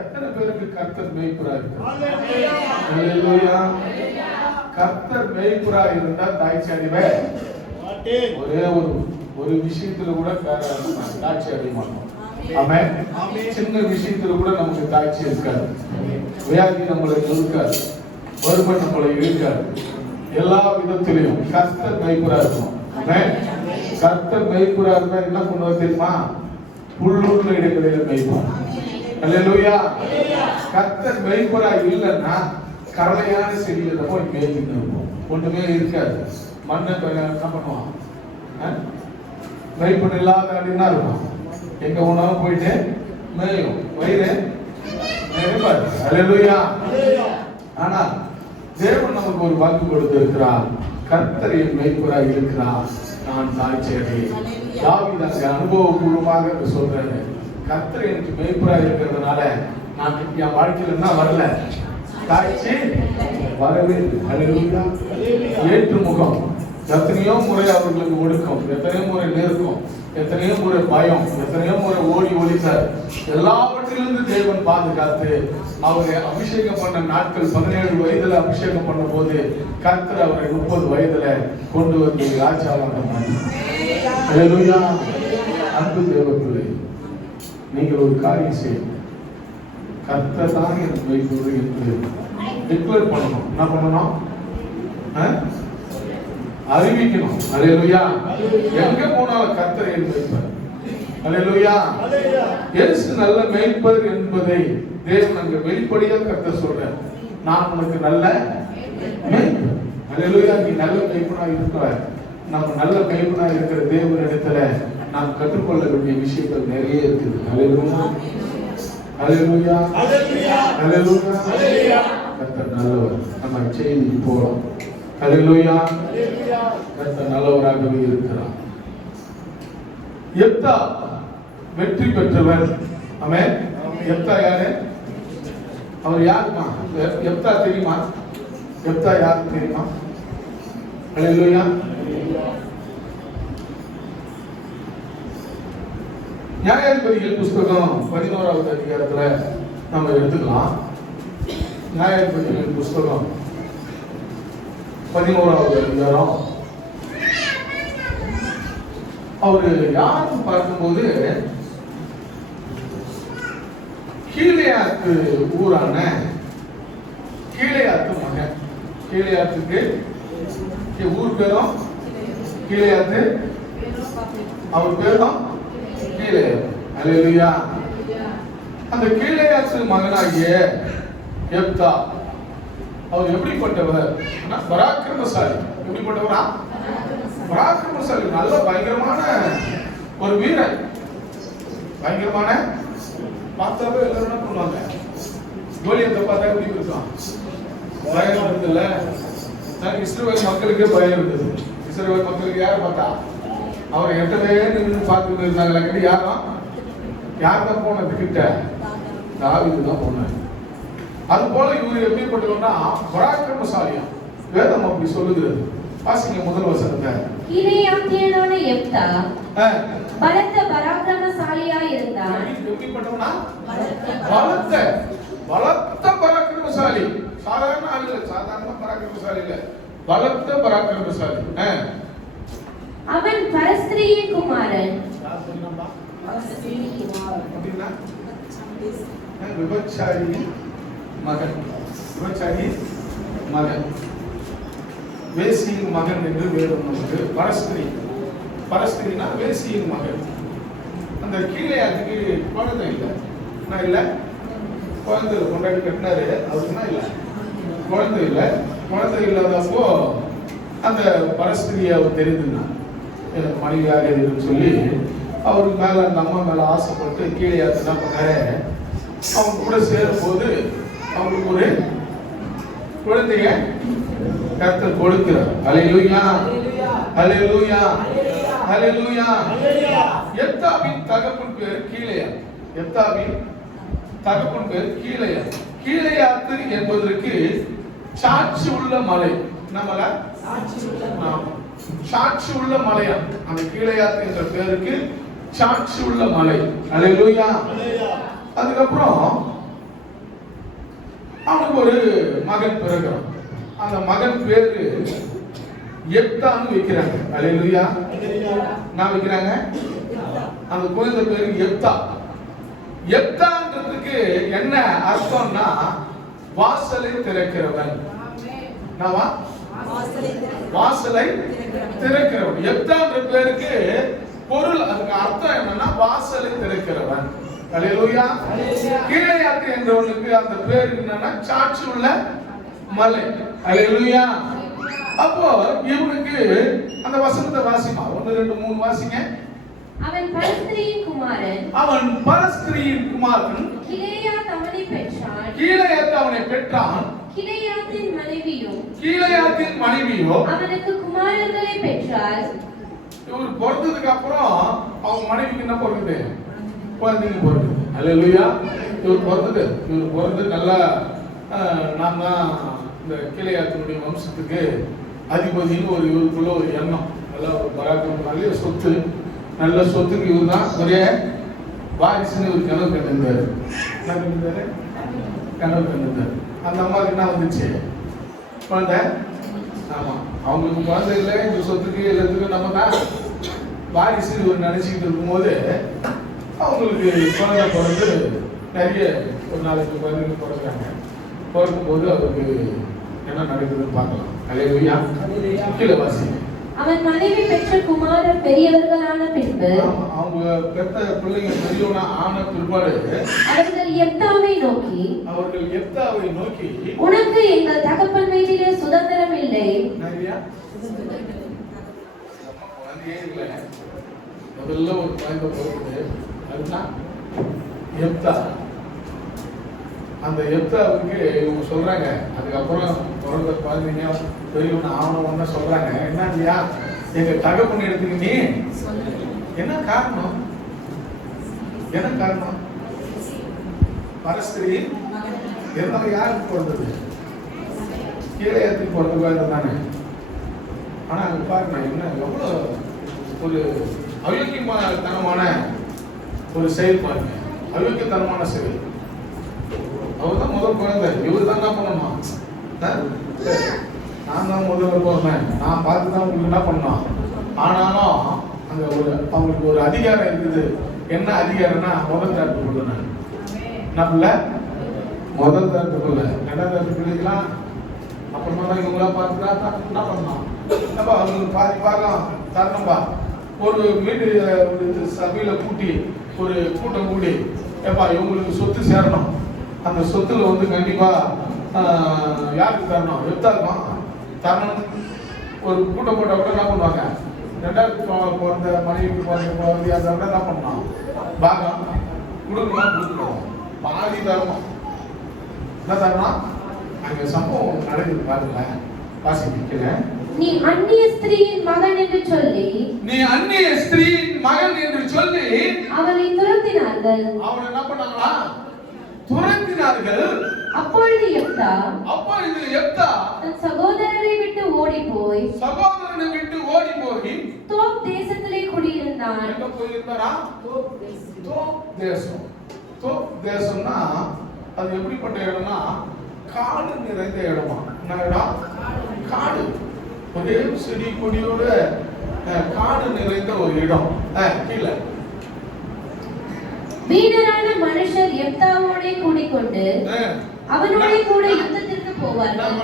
எத்தனை பேருக்கு கர்த்தர் மேய்ப்பராக இருக்கிறார்? கர்த்தர் மேய்ப்பராக இருந்தா தாய்ச்சி அடைவே ஒரே ஒரு விஷயத்துல கூட தாய்ச்சி அடைய மாட்டோம். ஆமென். சின்ன விஷயத்துல கூட நமக்கு தாய்ச்சி இருக்காது. வியாதி நம்மளை இருக்காது, வறுமை நம்மளை இருக்காது. எல்லா விதத்திலையும் கர்த்தர் மேய்ப்பராக இருக்கணும். ஆமென். கர்த்தர் மேய்ப்பராக இருந்தா என்ன பண்ணுவது தெரியுமா? புல்லுள்ள இடங்களில் மேய்ப்பார். அல்லேலூயா. கர்த்தர் மேய்ப்பராக இல்லைன்னா கரளையான செடியில போய் மேய்க்கிட்டு இருப்போம், ஒண்ணுமே இருக்காது. மண்ணை என்ன பண்ணுவான்? மேய்ப்பன் இல்லாத அப்படின்னா இருக்கும், எங்க ஒன்னாலும் போயிட்டு மேயும், வயிறு மேய்ப்பாரு. அல்லேலூயா. ஆனா தேவன் நமக்கு ஒரு வாக்கு கொடுத்து இருக்கிறார், கர்த்தர் என் மேய்ப்பராக இருக்கிறார், நான் தாய்ச்சி அடையேன். தாவீது அங்க அனுபவபூர்வமாக சொல்றாரு, கர்த்தர் எனக்கு மேய்ப்பராக இருக்கிறதுனால நான் என் வாழ்க்கையில தான் வரல, தாய்ச்சி வரவே இல்லை. அல்லேலூயா. ஏற்று முகம் எத்தனையோ முறை அவர்களுக்கு ஒடுக்கம், எத்தனையோ முறை நெருக்கம், எத்தனையோ முறை பயம், எத்தனையோ முறை ஓடி ஒளித்தார். எல்லாவற்றிலிருந்து தேவன் பாதுகாத்து அவரை அபிஷேகம் பண்ண நாட்கள் 17 வயதுல அபிஷேகம் பண்ண போது கர்த்தர் அவரை 30 வயதுல கொண்டு வந்து ராஜாவாக மாற்றினார். அல்லேலூயா. அன்பு தேவர்களே, நீங்கள் ஒரு காரியம் செய்யணும், கர்த்தர் தான் எனக்கு வைப்பது என்று டிக்ளேர் பண்ணணும். என்ன பண்ணணும்? அறிவிக்கணும். அல்லேலூயா. எங்க போனாலும் கர்த்தர் என் மேய்ப்பர். அல்லேலூயா. இயேசு நல்ல மேய்ப்பர் என்பதை தேவன் அங்க வெளிப்படையாக கர்த்தர் சொல்றார், நான் உனக்கு நல்ல மேய்ப்பர். அல்லேலூயா. நீ நல்ல மேய்ப்பனா இருக்கிற, நம்ம நல்ல மேய்ப்பனா இருக்கிற தேவனிடத்துல நாம் கற்றுக்கொள்ள வேண்டிய விஷயங்கள் நிறைய இருக்குது. அல்லேலூயா. அல்லேலூயா. அல்லேலூயா. அல்லேலூயா. கர்த்தர் நல்லவர். நம்ம செய்தி போறோம். அல்லேலூயா. கர்த்தர் நல்லவராகவே இருக்கிறார். எப்தா வெற்றி பெற்றவர். ஆமென். எப்தா யாரு? அவர் யாருமா? எப்தா தெரியுமா? எப்தா யாரு தெரியுமா? அல்லேலூயா. நியாயாதிபதிகள் புஸ்தகம் 11வது அதிகாரத்துல நம்ம எடுத்துக்கலாம். நியாயாதிபதிகள் புஸ்தகம் 11வது அதிகாரம். அவரு யாருன்னு பார்க்கும்போது கீலேயாத்து ஊரான கீலேயாத்து மகன். கீலேயாத்துக்கு ஊர் பேரும் கீலேயாத்து, அவர் பேரும் கீலேயாத்து. அல்லேலூயா. அந்த கீலேயாத்து மகனாகிய எப்தா அவர் எப்படிப்பட்டவர்? பராக்கிரமசாலி. எப்படிப்பட்டவரா? பராக்கிரமசாலி. நல்ல பயங்கரமான ஒரு வீரன். பயங்கரமான, பார்த்தாவே எல்லாரும் என்ன பண்ணுவாங்க? கோலியத்தை பார்த்தா எப்படி இருக்கும்? பயம் இருக்குல்ல. இஸ்ரவேல் மக்களுக்கே பயம் இருந்தது. இஸ்ரவேல் மக்களுக்கு யாரை பார்த்தா அவரை எட்டவே நின்று பார்த்துட்டு இருந்தாங்க. யார் தான் போனது கிட்ட? தாவீது தான் போனார். அது போல இவர் எப்படிப்பட்டவர்னா பராக்கிரமசாலியா. வேதம் அப்படி சொல்லுகிறது. வாசிங்க முதல் வசனத்தை. கீலேயாத்தியனான எப்தா பலத்த பராக்கிரமசாலியா இருந்தான். எப்படிப்பட்டவனா? பலத்த பராக்கிரமசாலி. சாதாரண ஆள் இல்ல, சாதாரண பராக்கிரமசாலி இல்ல, பலத்த பராக்கிரமசாலி. அவன் பரஸ்திரியின் குமாரன். விபச்சாரி மகன். விபச்சாரி மகன், வேசியின் மகன் என்று வேதம் நமக்கு. பரஸ்திரி, பரஸ்திரினா வேசியின் மகன். அந்த கீலேயாத்துக்கு குழந்தை இல்லை. என்ன இல்லை? குழந்தை கொண்டாடி கட்டினாரு. அவருக்குன்னா இல்லை, குழந்தை இல்லை. குழந்தை இல்லாதப்போ அந்த பரஸ்திரியை அவர் தெரிந்துனார், எனக்கு மனைவியாக இருக்குன்னு சொல்லி அவருக்கு மேல அந்த அம்மா மேல ஆசைப்பட்டு கீலேயாத்து என்ன பண்ணாரு, அவங்க கூட சேரும் போது அவங்களுக்கு ஒரு குழந்தைய கர்த்தர் கொடுக்கிறார். அல்லேலூயா. அல்லேலூயா. அல்லேலூயா. எப்தாவின் தகப்பன் பேர் கீலேயாத். எப்தாவின் தகப்பன் பேர் கீலேயாத். கீலேயாத்து என்பதற்கு சாட்சி உள்ள மலை. நம்மள சாட்சி உள்ள மலையா. அந்த கீலேயாத் என்ற பேருக்கு சாட்சி உள்ள மலை. அல்லேலூயா. அதுக்கப்புறம் அவனுக்கு ஒரு மகன் பிறகுறான். அந்த மகன் பேரு எப்தான்னு வைக்கிறாங்க. அல்லேலூயா. நான் வைக்கிறாங்க. அந்த குழந்தை பேரு எப்தா. எப்தான்றதுக்கு என்ன அர்த்தம்னா வாசலை திறக்கிறவன். நாவா வாசலை திறக்கிறவன். எப்தான்ற பேருக்கு பொருள், அதுக்கு அர்த்தம் என்னன்னா வாசலை திறக்கிறவன். அல்லேலூயா. கீலேயாத்து என்றவனுக்கு அந்த பேர் என்னன்னா சாட்சி உள்ள மலை. அல்லேலூயா. அப்போ இவனுக்கு அந்த வசனத்தை வாசிமா, 1 2 3 வாசிங்க. அவன் பரஸ்திரியின் குமாரன். அவன் பரஸ்திரியின் குமாரன். கிலேயாத் அவனை பெற்றான். கீலேயாத் அவனை பெற்றான். கிலேயாத்தின் மனைவியோ அவனுக்கு குமாரர்களை பெற்றாள். இவர் பிறந்ததுக்கு அப்புறம் அவங்க மனைவிக்கு என்ன பிறகுது? குழந்தைங்க பிறகுது. அல்லேலூயா. இவர் பிறந்து நல்லா நான் தான் இந்த கீலேயாத்தினுடைய வம்சத்துக்கு அதிபதினு ஒரு இவருக்குள்ள ஒரு எண்ணம், நல்லா ஒரு பராக்கிரமசாலி, சொத்து, நல்ல சொத்துக்கு இவர் தான் ஒரே வாரிசுன்னு ஒரு கனவு கண்டிருந்தாரு. என்ன கண்டிருந்தாரு? கனவு கண்டிருந்தாரு. அந்த அம்மாவுக்கு என்ன வந்துச்சு? குழந்தை. ஆமா, அவங்களுக்கு குழந்தை இல்லை, இந்த சொத்துக்கு எல்லாத்துக்கும் நம்ம தான் வாரிசு இவர் நினைச்சுக்கிட்டு இருக்கும்போது அவங்களுக்கு குழந்தை பிறந்து நிறைய ஒரு 4 குழந்தைங்க பிறகுறாங்க. பிறக்கும்போது அவருக்கு என்ன நடக்குதுன்னு பார்க்கலாம். அல்லேலூயா. கீழே வாசிங்க. அவன் மனைவி பெற்ற குமாரர் பெரியவர்களான பின்பு, அவங்க பெற்ற பிள்ளைங்க பெரியவனா ஆன பிற்பாடு அவர்கள் எப்தாவை நோக்கி, உனக்கு எங்கள் தகப்பன் வீட்டிலே சுதந்திரம் இல்லை. முதல்ல ஒரு குழந்தை பிறகுது, அதுதான் எப்தா. அந்த எப்தாவுக்கு இவங்க சொல்றாங்க, அதுக்கப்புறம் பிறந்த குழந்தைங்க பெரியவன ஆவணம் சொல்றாங்க, என்ன இல்லையா எங்க தகப்பன் எடுத்துக்கு நீ என்ன காரணம்? என்ன காரணம்? பரஸ்திரி இருந்தாலும் யாருக்கு பிறந்தது? கீலேயாத்துக்கு பிறந்த குழந்தை தானே. ஆனா அங்க பாருங்க, என்ன எவ்வளவு ஒரு அயோக்கியத்தனமான ஒரு செயல் பாருங்க. அயோக்கியத்தனமான செயல். அவர் தான் முதல் குழந்தை, இவர் தான் என்ன பண்ணணும்? நான் தான் முதல்ல போறேன், நான் பார்த்து தான் உங்களுக்கு என்ன பண்ணோம். ஆனாலும் அங்க ஒரு அவங்களுக்கு ஒரு அதிகாரம் இருக்குது. என்ன அதிகாரம்னா முதல் தரத்துக்குள்ள என்ன பிள்ளை? முதல் தரத்துக்குள்ள. 2ஆம் தரத்து பிள்ளைக்கலாம் அப்புறமா தான் இவங்களா பார்த்து தான் என்ன பண்ணலாம். என்னப்பா அவங்களுக்கு பாதி பாகம் தரணும்பா. ஒரு வீட்டு சபையில கூட்டி ஒரு கூட்டம் கூடி, ஏப்பா இவங்களுக்கு சொத்து சேரணும், அந்த சொத்துல வந்து கண்டிப்பா யாருக்கு தரணும்? எப்தாருக்கும் தரணும். ஒரு கூட்டம் போட்ட கூட என்ன பண்ணுவாங்க? 2வது பிறந்த மனைவிக்கு பிறந்த அதை விட என்ன பண்ணணும்? பாகம் கொடுக்கணும். பாதி தரணும். என்ன தரணும்? அங்க சம்பவம் நடக்குது பாருங்க. வாசிக்கிறேன். நீ அந்நிய ஸ்திரீயின் மகன் என்று சொல்லி அவனை துரத்தினார்கள். அவனை என்ன பண்ணாங்களா? துரத்தினார்கள். அப்பொழுது எப்தா தன் சகோதரரை விட்டு ஓடி போய் தோப் தேசத்திலே குடியிருந்தான். எங்க போயிருந்தாரா? தோப் தேசம். தோப் தேசம்னா அது எப்படிப்பட்ட இடம்னா காடு நிறைந்த இடமா. என்ன இடம்? காடு. ஒரே செடி கொடியோட காடு நிறைந்த ஒரு இடம். கீழே வீணரான மனுஷர் எப்தாவோடே கூடிக்கொண்டு அவனோட கூட யுத்தத்திற்கு போவார்கள்.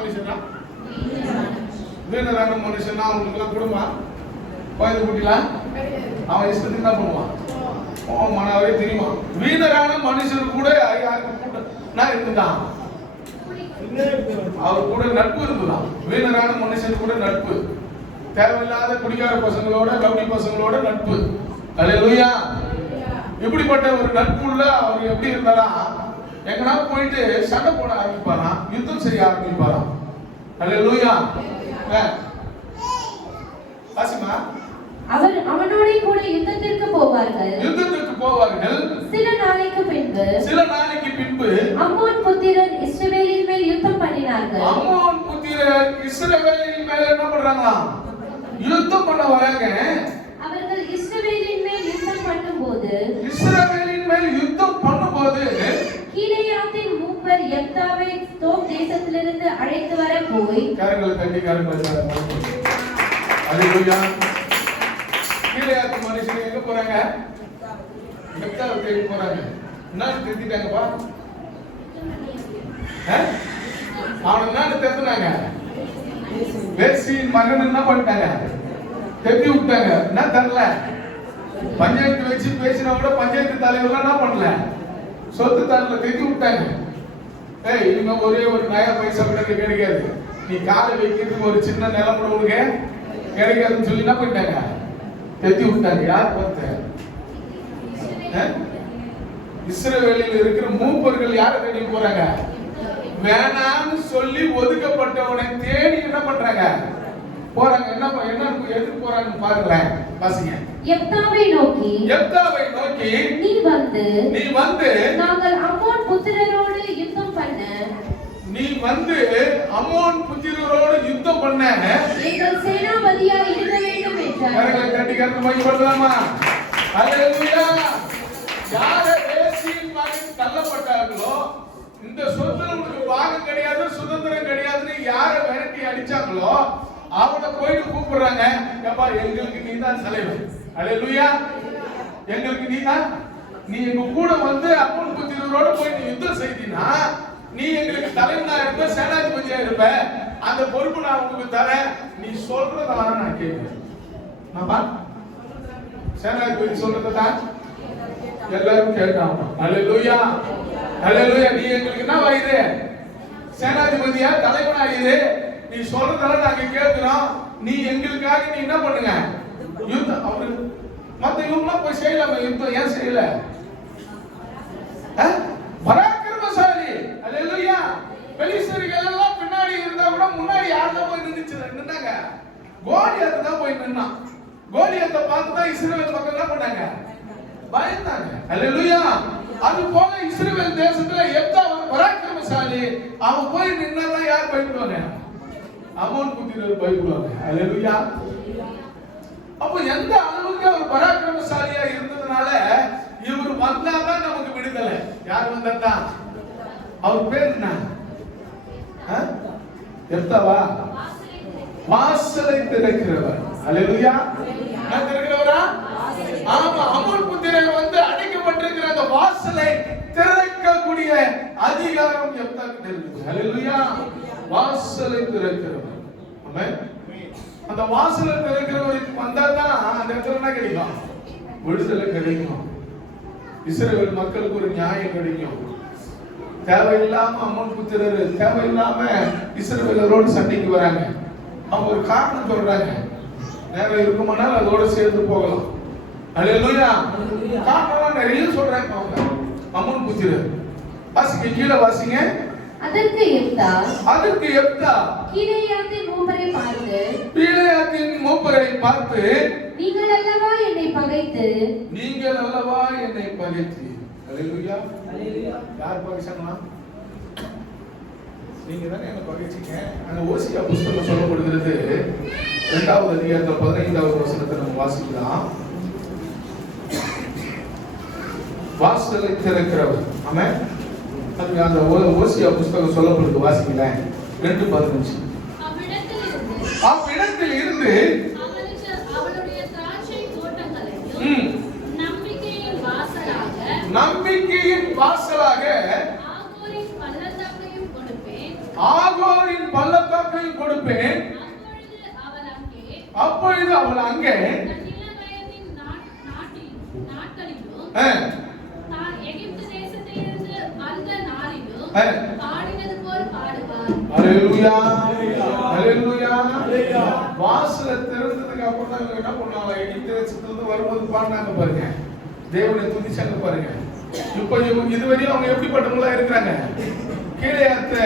வீணரான மனுஷன்னா அவங்களுக்கு குடும்பமா கோயில் குட்டிலாம் அவன் இஷ்டத்துக்கு என்ன பண்ணுவான்? மனவரே தெரியுமா? வீணரான மனுஷர் கூட யாருக்கு கூட்டம் நான் இருந்துட்டான், அவர் கூட நட்பு இருந்துதான். வீணரான மனுஷன் கூட நட்பு, தேவையில்லாத குடிகார பசங்களோட ரவுடி பசங்களோட நட்பு. அல்லேலூயா. இப்படிப்பட்ட ஒரு நட்புள்ள அவர் எப்படி இருந்தாரா? எங்கனா போயிட்டு சண்டை போட ஆரம்பிப்பாராம், யுத்தம் செய்ய ஆரம்பிப்பாராம். அல்லேலூயா. ஆசிமா அவனோட கூட யுத்தத்திற்கு போவார்கள். சில நாளைக்கு பின்பு அம்மோன் புத்திரர் இஸ்ரவேலின் மேல் யுத்தம் பண்ணினார்கள். அம்மோன் புத்திரர் இஸ்ரவேலின் மேல் என்ன பண்றாங்களா? யுத்தம் பண்ண வராங்க. அவர்கள் இஸ்ரவேலின் மேல் யுத்தம் பண்ணும்போது கீலேயாத்தின் மூப்பர் யெப்தாவை தோப் தேசத்திலிருந்து அழைத்து வர போய் கரங்களை தட்டி கரங்களை அல்லேலூயா. கீலேயாத் மனுஷங்க எங்க போறாங்க? யெப்தாவை தேடி போறாங்க. என்ன தெரிஞ்சிட்டாங்கப்பா? அவன் என்ன தெரிஞ்சாங்க? வேசியின் மகன் என்ன பண்ணிட்டாங்க? தெத்தி விட்டாங்க. என்ன தரல? பஞ்சாயத்து வச்சு பேசினா கூட பஞ்சாயத்து தலைவர்லாம் என்ன பண்ணல? சொத்து தரல, தெத்தி விட்டாங்க. இவங்க ஒரே ஒரு நயா பைசா கூட கிடைக்காது, நீ காலை வைக்கிறதுக்கு ஒரு சின்ன நிலம் கூட உனக்கு கிடைக்காதுன்னு சொல்லி என்ன பண்ணிட்டாங்க? தெத்தி விட்டாங்க. யார் பார்த்த? இஸ்ரவேலில் இருக்கிற மூப்பர்கள் யாரை தேடி போறாங்க? வேணாம்னு சொல்லி ஒதுக்கப்பட்டவனை தேடி என்ன பண்றாங்க? போறாங்க. என்ன எதுக்கு போறாங்கன்னு பாருங்களேன், வாசிங்க. யெப்தாவை நோக்கி நீ வந்து நாங்கள் அம்மோன் புத்திரரோடு யுத்தம் பண்ண எங்கள் சேனாபதியா இருக்க வேண்டும் என்றார். கரங்களை தட்டி கரங்களை மகிமைப்படுத்தலாமா? அல்லேலூயா. யார வேசியின் மகன் தள்ளப்பட்டார்களோ, இந்த சொத்துல உங்களுக்கு பாகம் கிடையாது, சுதந்திரம் கிடையாதுன்னு யார விரட்டி அடிச்சாங்களோ அவனை போயிட்டு கூப்பிடுறாங்க. ஏப்பா, எங்களுக்கு நீதான் தலைவர். அல்லேலூயா. எங்களுக்கு நீதான், நீ எங்க கூட வந்து அம்மோன் புத்திரரோட போய் நீ யுத்தம் செய்தீனா நீ எங்களுக்கு தலைவனா இருப்ப, சேனாதிபதியா இருப்ப, அந்த பொறுப்பு நான் உங்களுக்கு தரேன். நீ சொல்றதெல்லாம் நான் கேட்கிறேன். சேனாதிபதி சொல்றதான் எல்லாரும் கேட்டாங்க. அல்லேலூயா. அல்லேலூயா. நீ எங்களுக்கு என்ன வாயுது? சேனாதிபதியா தலைவனா இது, நீ சொல்றதெல்லாம் நாங்க கேட்கிறோம். நீ எங்களுக்காக நீ என்ன பண்ணுங்க? யுத்தம். அவரு மத்த இவங்க போய் செய்யலாமா யுத்தம்? ஏன் செய்யல? பராக்கிரமசாலி. அல்லேலூயா. பெலிஸ்தர்கள் எல்லாம் பின்னாடி இருந்தா கூட முன்னாடி யார்தான் போய் நின்னாங்க? கோலியாத் தான் போய் நின்னான். கோலியாத்தை பார்த்து தான் இஸ்ரவேல் மக்கள் என்ன பண்ணாங்க? பயந்தாங்க. அல்லேலூயா. அது போல இஸ்ரவேல் தேசத்துல யெப்தா ஒரு பராக்கிரமசாலி. அவன் போய் நின்னாதான் யார் பயப்படுவாங்க? அம்மோன் புத்திரர் பயப்படுவாங்க. அல்லேலூயா. அப்ப எந்த அளவுக்கு அவர் பராக்கிரமசாலியா இருந்ததுனால இவர் வந்தாதான் நமக்கு விடுதலை. யார் வந்தா? அவர் பேர் என்ன? யெப்தாவா? வாசலை திறக்கிறவர். அல்லேலூயா. என்ன திறக்கிறவரா? ஆமா. அம்மோன் புத்திரர் வந்து அடைக்கப்பட்டிருக்கிற அந்த வாசலை திறக்கக்கூடிய அதிகாரம் யெப்தாவுக்கு இருக்குது. அல்லேலூயா. வாசலை திறக்கிறவர். ஆமென். அந்த வாசலை திறக்கிறவருக்கு வந்தாதான் அந்த இடத்துல என்ன கிடைக்கும்? விடுதலை கிடைக்கும். இஸ்ரவேல் மக்களுக்கு ஒரு நியாயம் கிடைக்கும். தேவையில்லாம அம்மோன் புத்திரர் தேவையில்லாம இஸ்ரவேலரோடு சண்டைக்கு வராங்க. அவங்க ஒரு காரணம் சொல்றாங்க. நேரம் இருக்குமானால் அதோட சேர்ந்து போகலாம். அல்லேலூயா. காரணம் நிறைய சொல்றாங்க அவங்க. அம்மோன் புத்திரர். வாசிங்க, கீழே வாசிங்க. அதற்கு யெப்தா கீலேயாத்தின் மூப்பரை பார்த்து நீங்கள் அல்லவா என்னை பகைத்து. அல்லேலூயா. யார் பகைச்சாங்களா? நீங்க தானே என்ன பகைச்சீங்க. அந்த ஓசியா புத்தகம் சொல்லப்படுகிறது 2வது அதிகாரத்தில் 15வது வசனத்தை நம்ம வாசிக்கலாம். வாசலை திறக்கிறவர். ஆமென். அதுக்கு அந்த ஓசியா புத்தகம் சொல்லப்படுது. வாசிக்கலாம் 2:15. அவ்விடத்தில் இருந்து அவளுடைய திராட்சை தோட்டங்களையும் நம்பிக்கையின் வாசலாக ஆகோரின் பள்ளத்தாக்கையும் கொடுப்பேன். அப்பொழுது அவள் அங்கே எகிப்து தேசத்திலிருந்து வந்த நாளிலும் பாடினது போல் பாடுவார். அல்லேலூயா. அல்லேலூயா. வாசலை திறந்ததுக்கு அப்புறம் தான் என்ன பண்ணாங்க? எகிப்து தேசத்திலிருந்து வரும்போது பாடினாங்க பாருங்க, தேவனை துதிச்சாங்க பாருங்க. இப்போ இதுவரையும் அவங்க எப்படிப்பட்டவங்களா இருக்கிறாங்க? கீலேயாத்தை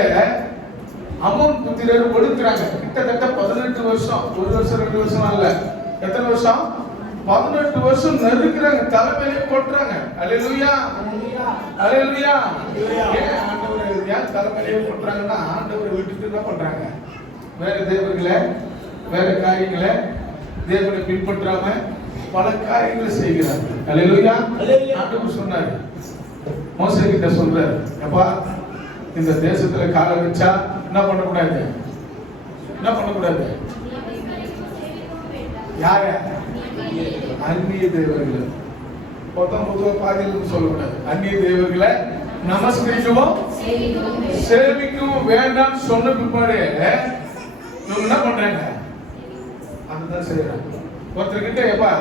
அம்மோன் புத்திரர் ஒடுக்குறாங்க. கிட்டத்தட்ட 18 வருஷம். 1 வருஷம் 2 வருஷம் அல்ல. எத்தனை வருஷம்? 18 வருஷம் நெருக்குறாங்க. தலைமையிலே கொட்டுறாங்க. அல்லேலூயா. அல்லேலூயா. ஆண்டவர் ஏன் தலைமையிலே கொட்டுறாங்கன்னா, ஆண்டவரை விட்டுட்டு என்ன பண்றாங்க? வேற தேவர்களை, வேற காரியங்களை தேவனை பின்பற்றாம பல காரியங்களை செய்கிறாங்க. அல்லேலூயா. ஆண்டவர் சொன்னாரு, மோசே கிட்ட சொல்றாரு, அப்பா இந்த தேசத்துல காலை வச்சா என்ன பண்ணக்கூடாது? என்ன பண்ணக்கூடாது? யாரு? அந்நிய தேவர்கள். பொதுவா பாதியில் சொல்லக்கூடாது. அந்நிய தேவர்களை நமஸ்கரிக்கவும் சேவிக்கவும் வேண்டாம் சொன்ன பிற்பாடு இவங்க என்ன பண்றாங்க? அதுதான் செய்யறாங்க. ஒருத்தர்கிட்ட எப்பா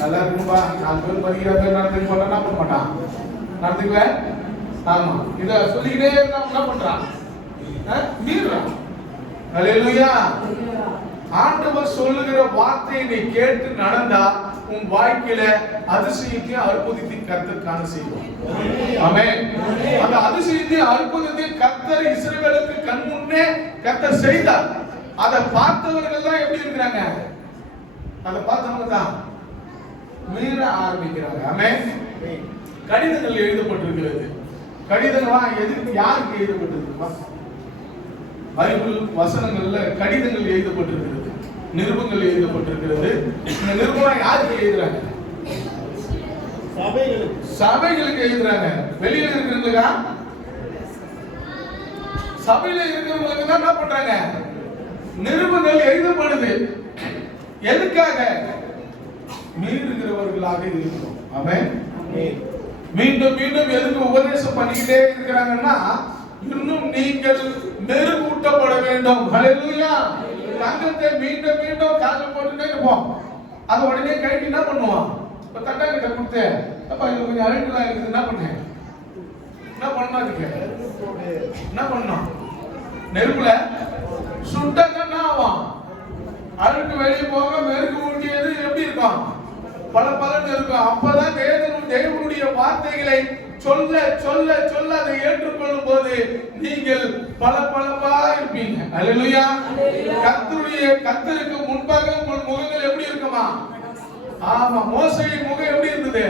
நல்லா இருக்குப்பா 4 பேர் மதிக்கிறாங்க நடந்துக்கு போனா என்ன பண்ண மாட்டான்? நடந்துக்குவ? ஆமா. இத சொல்லிக்கிட்டே இருந்தா என்ன பண்றான்? மீறுறான். அல்லேலூயா. ஆண்டவர் சொல்லுகிற வார்த்தையை நீ கேட்டு நடந்தா உன் வாழ்க்கையில அதிசயத்தையும் அற்புதத்தையும் கர்த்தர் காண செய்வார். ஆமென். அந்த அதிசயத்தையும் அற்புதத்தையும் கர்த்தர் இஸ்ரவேலுக்கு கண் முன்னே கர்த்தர் செய்தார். அதை பார்த்தவர்கள் தான் எப்படி இருக்கிறாங்க? அதை பார்த்தவங்க தான் மீற ஆரம்பிக்கிறாங்க. ஆமென். கடிதங்கள் எழுதப்பட்டிருக்கிறது. கடிதங்களா எதுக்கு யாருக்கு எழுதப்பட்டிருக்குமா? பைபிள் வசனங்கள்ல கடிதங்கள் எழுதப்பட்டிருக்கிறது, நிருபங்கள் எழுதப்பட்டிருக்கிறது. இந்த நிருபம் யாருக்கு எழுதுறாங்க? சபைகளுக்கு எழுதுறாங்க. வெளியில இருக்கிறவங்களுக்கா? சபையில இருக்கிறவங்களுக்கு தான் என்ன பண்றாங்க? நிருபங்கள் எழுதப்படுது. எதுக்காக? மீறுகிறவர்களாக இருக்கிறோம். ஆமென். மீண்டும் மீண்டும் எதுக்கு உபதேசம் பண்ணிக்கிட்டே இருக்கிறாங்கன்னா இன்னும் நீங்கள் மெருகூட்டப்பட வேண்டும். ஹல்லேலூயா. தங்கத்தை மீண்டும் மீண்டும் காலில் போட்டுட்டே இருப்போம். அது உடனே கைட்டு என்ன பண்ணுவோம்? இப்ப தட்டாங்கிட்ட கொடுத்து அப்பா இது கொஞ்சம் அழுக்கெல்லாம் இருக்குது என்ன பண்ணேன்? என்ன பண்ணா இருக்கு? என்ன பண்ணோம்? நெருப்புல சுட்டா என்ன ஆகும்? அழுக்கு வெளியே போக மெருகு ஊட்டியது எப்படி இருக்கும்? பல பலன் இருக்கும். அப்பதான் தேவனுடைய வார்த்தைகளை சொல்ல சொல்ல சொல்ல அதை ஏற்றுக்கொள்ளும் போது நீங்கள் பல பலப்பா இருப்பீங்க. அல்லேலூயா. கர்த்தருக்கு முன்பாக உங்கள் முகங்கள் எப்படி இருக்குமா? ஆமா. மோசேயின் முகம் எப்படி இருந்தது?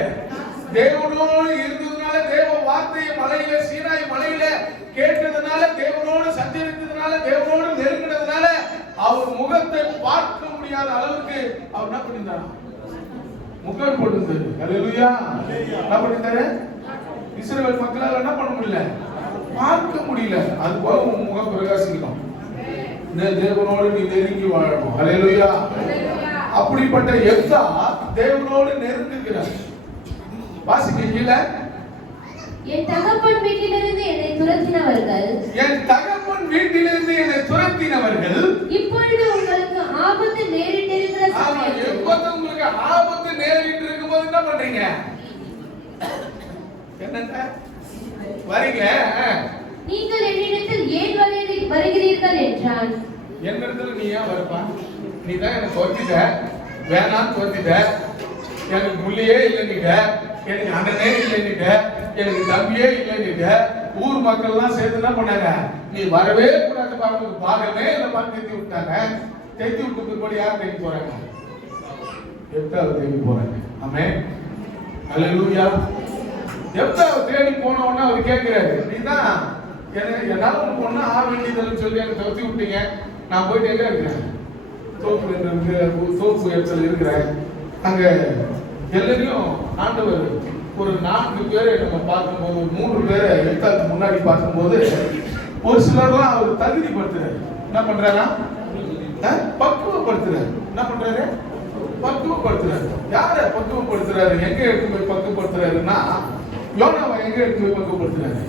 தேவனோடு இருந்ததுனால, தேவ வார்த்தையை மலையில சீனாய் மலையில கேட்டதுனால, தேவனோடு சஞ்சரித்ததுனால, தேவனோடு நெருங்கினதுனால அவர் முகத்தை பார்க்க முடியாத அளவுக்கு அவர் என்ன பண்ணிருந்தார்? முகம் போட்டிருந்தது. அல்லேலூயா. என்ன பண்ணிருந்தாரு? இஸ்ரவேல் மக்களால் என்ன பண்ண முடியல? பார்க்க முடியல. அது போல உன் முகம் பிரகாசிக்கணும். தேவனோடு நீ நெருங்கி வாழணும். அல்லேலூயா. அப்படிப்பட்ட எப்தா தேவனோடு நெருங்குகிறார். வாசிக்கீங்களா? என் தகப்பன் வீட்டிலிருந்து என்னை துரத்தினவர்கள் இப்பொழுது உங்களுக்கு ஆபத்து நேரிட்டிருக்கிற சமயத்தில் உங்களுக்கு ஆபத்து நேரிட்டு இருக்கும்போது என்ன பண்றீங்க? என்னங்க வரீங்க? நீங்கள் என்னிடத்தில் ஏன் வருகிறீர்கள் என்றான். என்னிடத்தில் நீ ஏன் வரப்பா? நீ தான் எனக்கு துரத்திட்ட, வேணாம் துரத்திட்ட, எனக்கு புள்ளியே இல்லைன்னுட்ட, எனக்கு அண்ணனே இல்லைன்னுட்ட, எனக்கு தம்பியே இல்லைன்னுட்ட, ஊர் மக்கள் எல்லாம் சேர்த்து என்ன பண்ணாங்க? நீ வரவே கூடாது, பாவனுக்கு பாகமே இல்லை பார்த்து தேத்தி விட்டாங்க. தேத்தி விட்டு பிற்பாடு யார் தேடி போறாங்க? எப்தாவை தேடி போறாங்க. ஆமென். அல்லேலூயா. எப்தாவை தேடி போனவொன்னே அவர் கேட்கிறாரு, நீதான் என்னால ஒன்று பொண்ணு ஆ வேண்டியதுன்னு சொல்லி எனக்கு துரத்தி விட்டீங்க, நான் போயிட்டு எங்க இருக்கிறேன்? தோப்பு இடத்துல இருக்கிறேன். அங்க எல்லாரையும் ஆண்டவர் ஒரு 4 பேரை நம்ம பார்க்கும்போது, 3 பேரை எப்தாக்கு முன்னாடி பார்க்கும்போது ஒரு சிலர்லாம் அவர் தகுதிப்படுத்துறாரு. என்ன பண்றாரா? பக்குவப்படுத்துறாரு. என்ன பண்றாரு? பக்குவப்படுத்துறாரு. யார பக்குவப்படுத்துறாரு? எங்க எடுத்து போய் பக்குவப்படுத்துறாருன்னா யோனாவை எங்க எடுத்து போய் பக்குவப்படுத்துறாரு?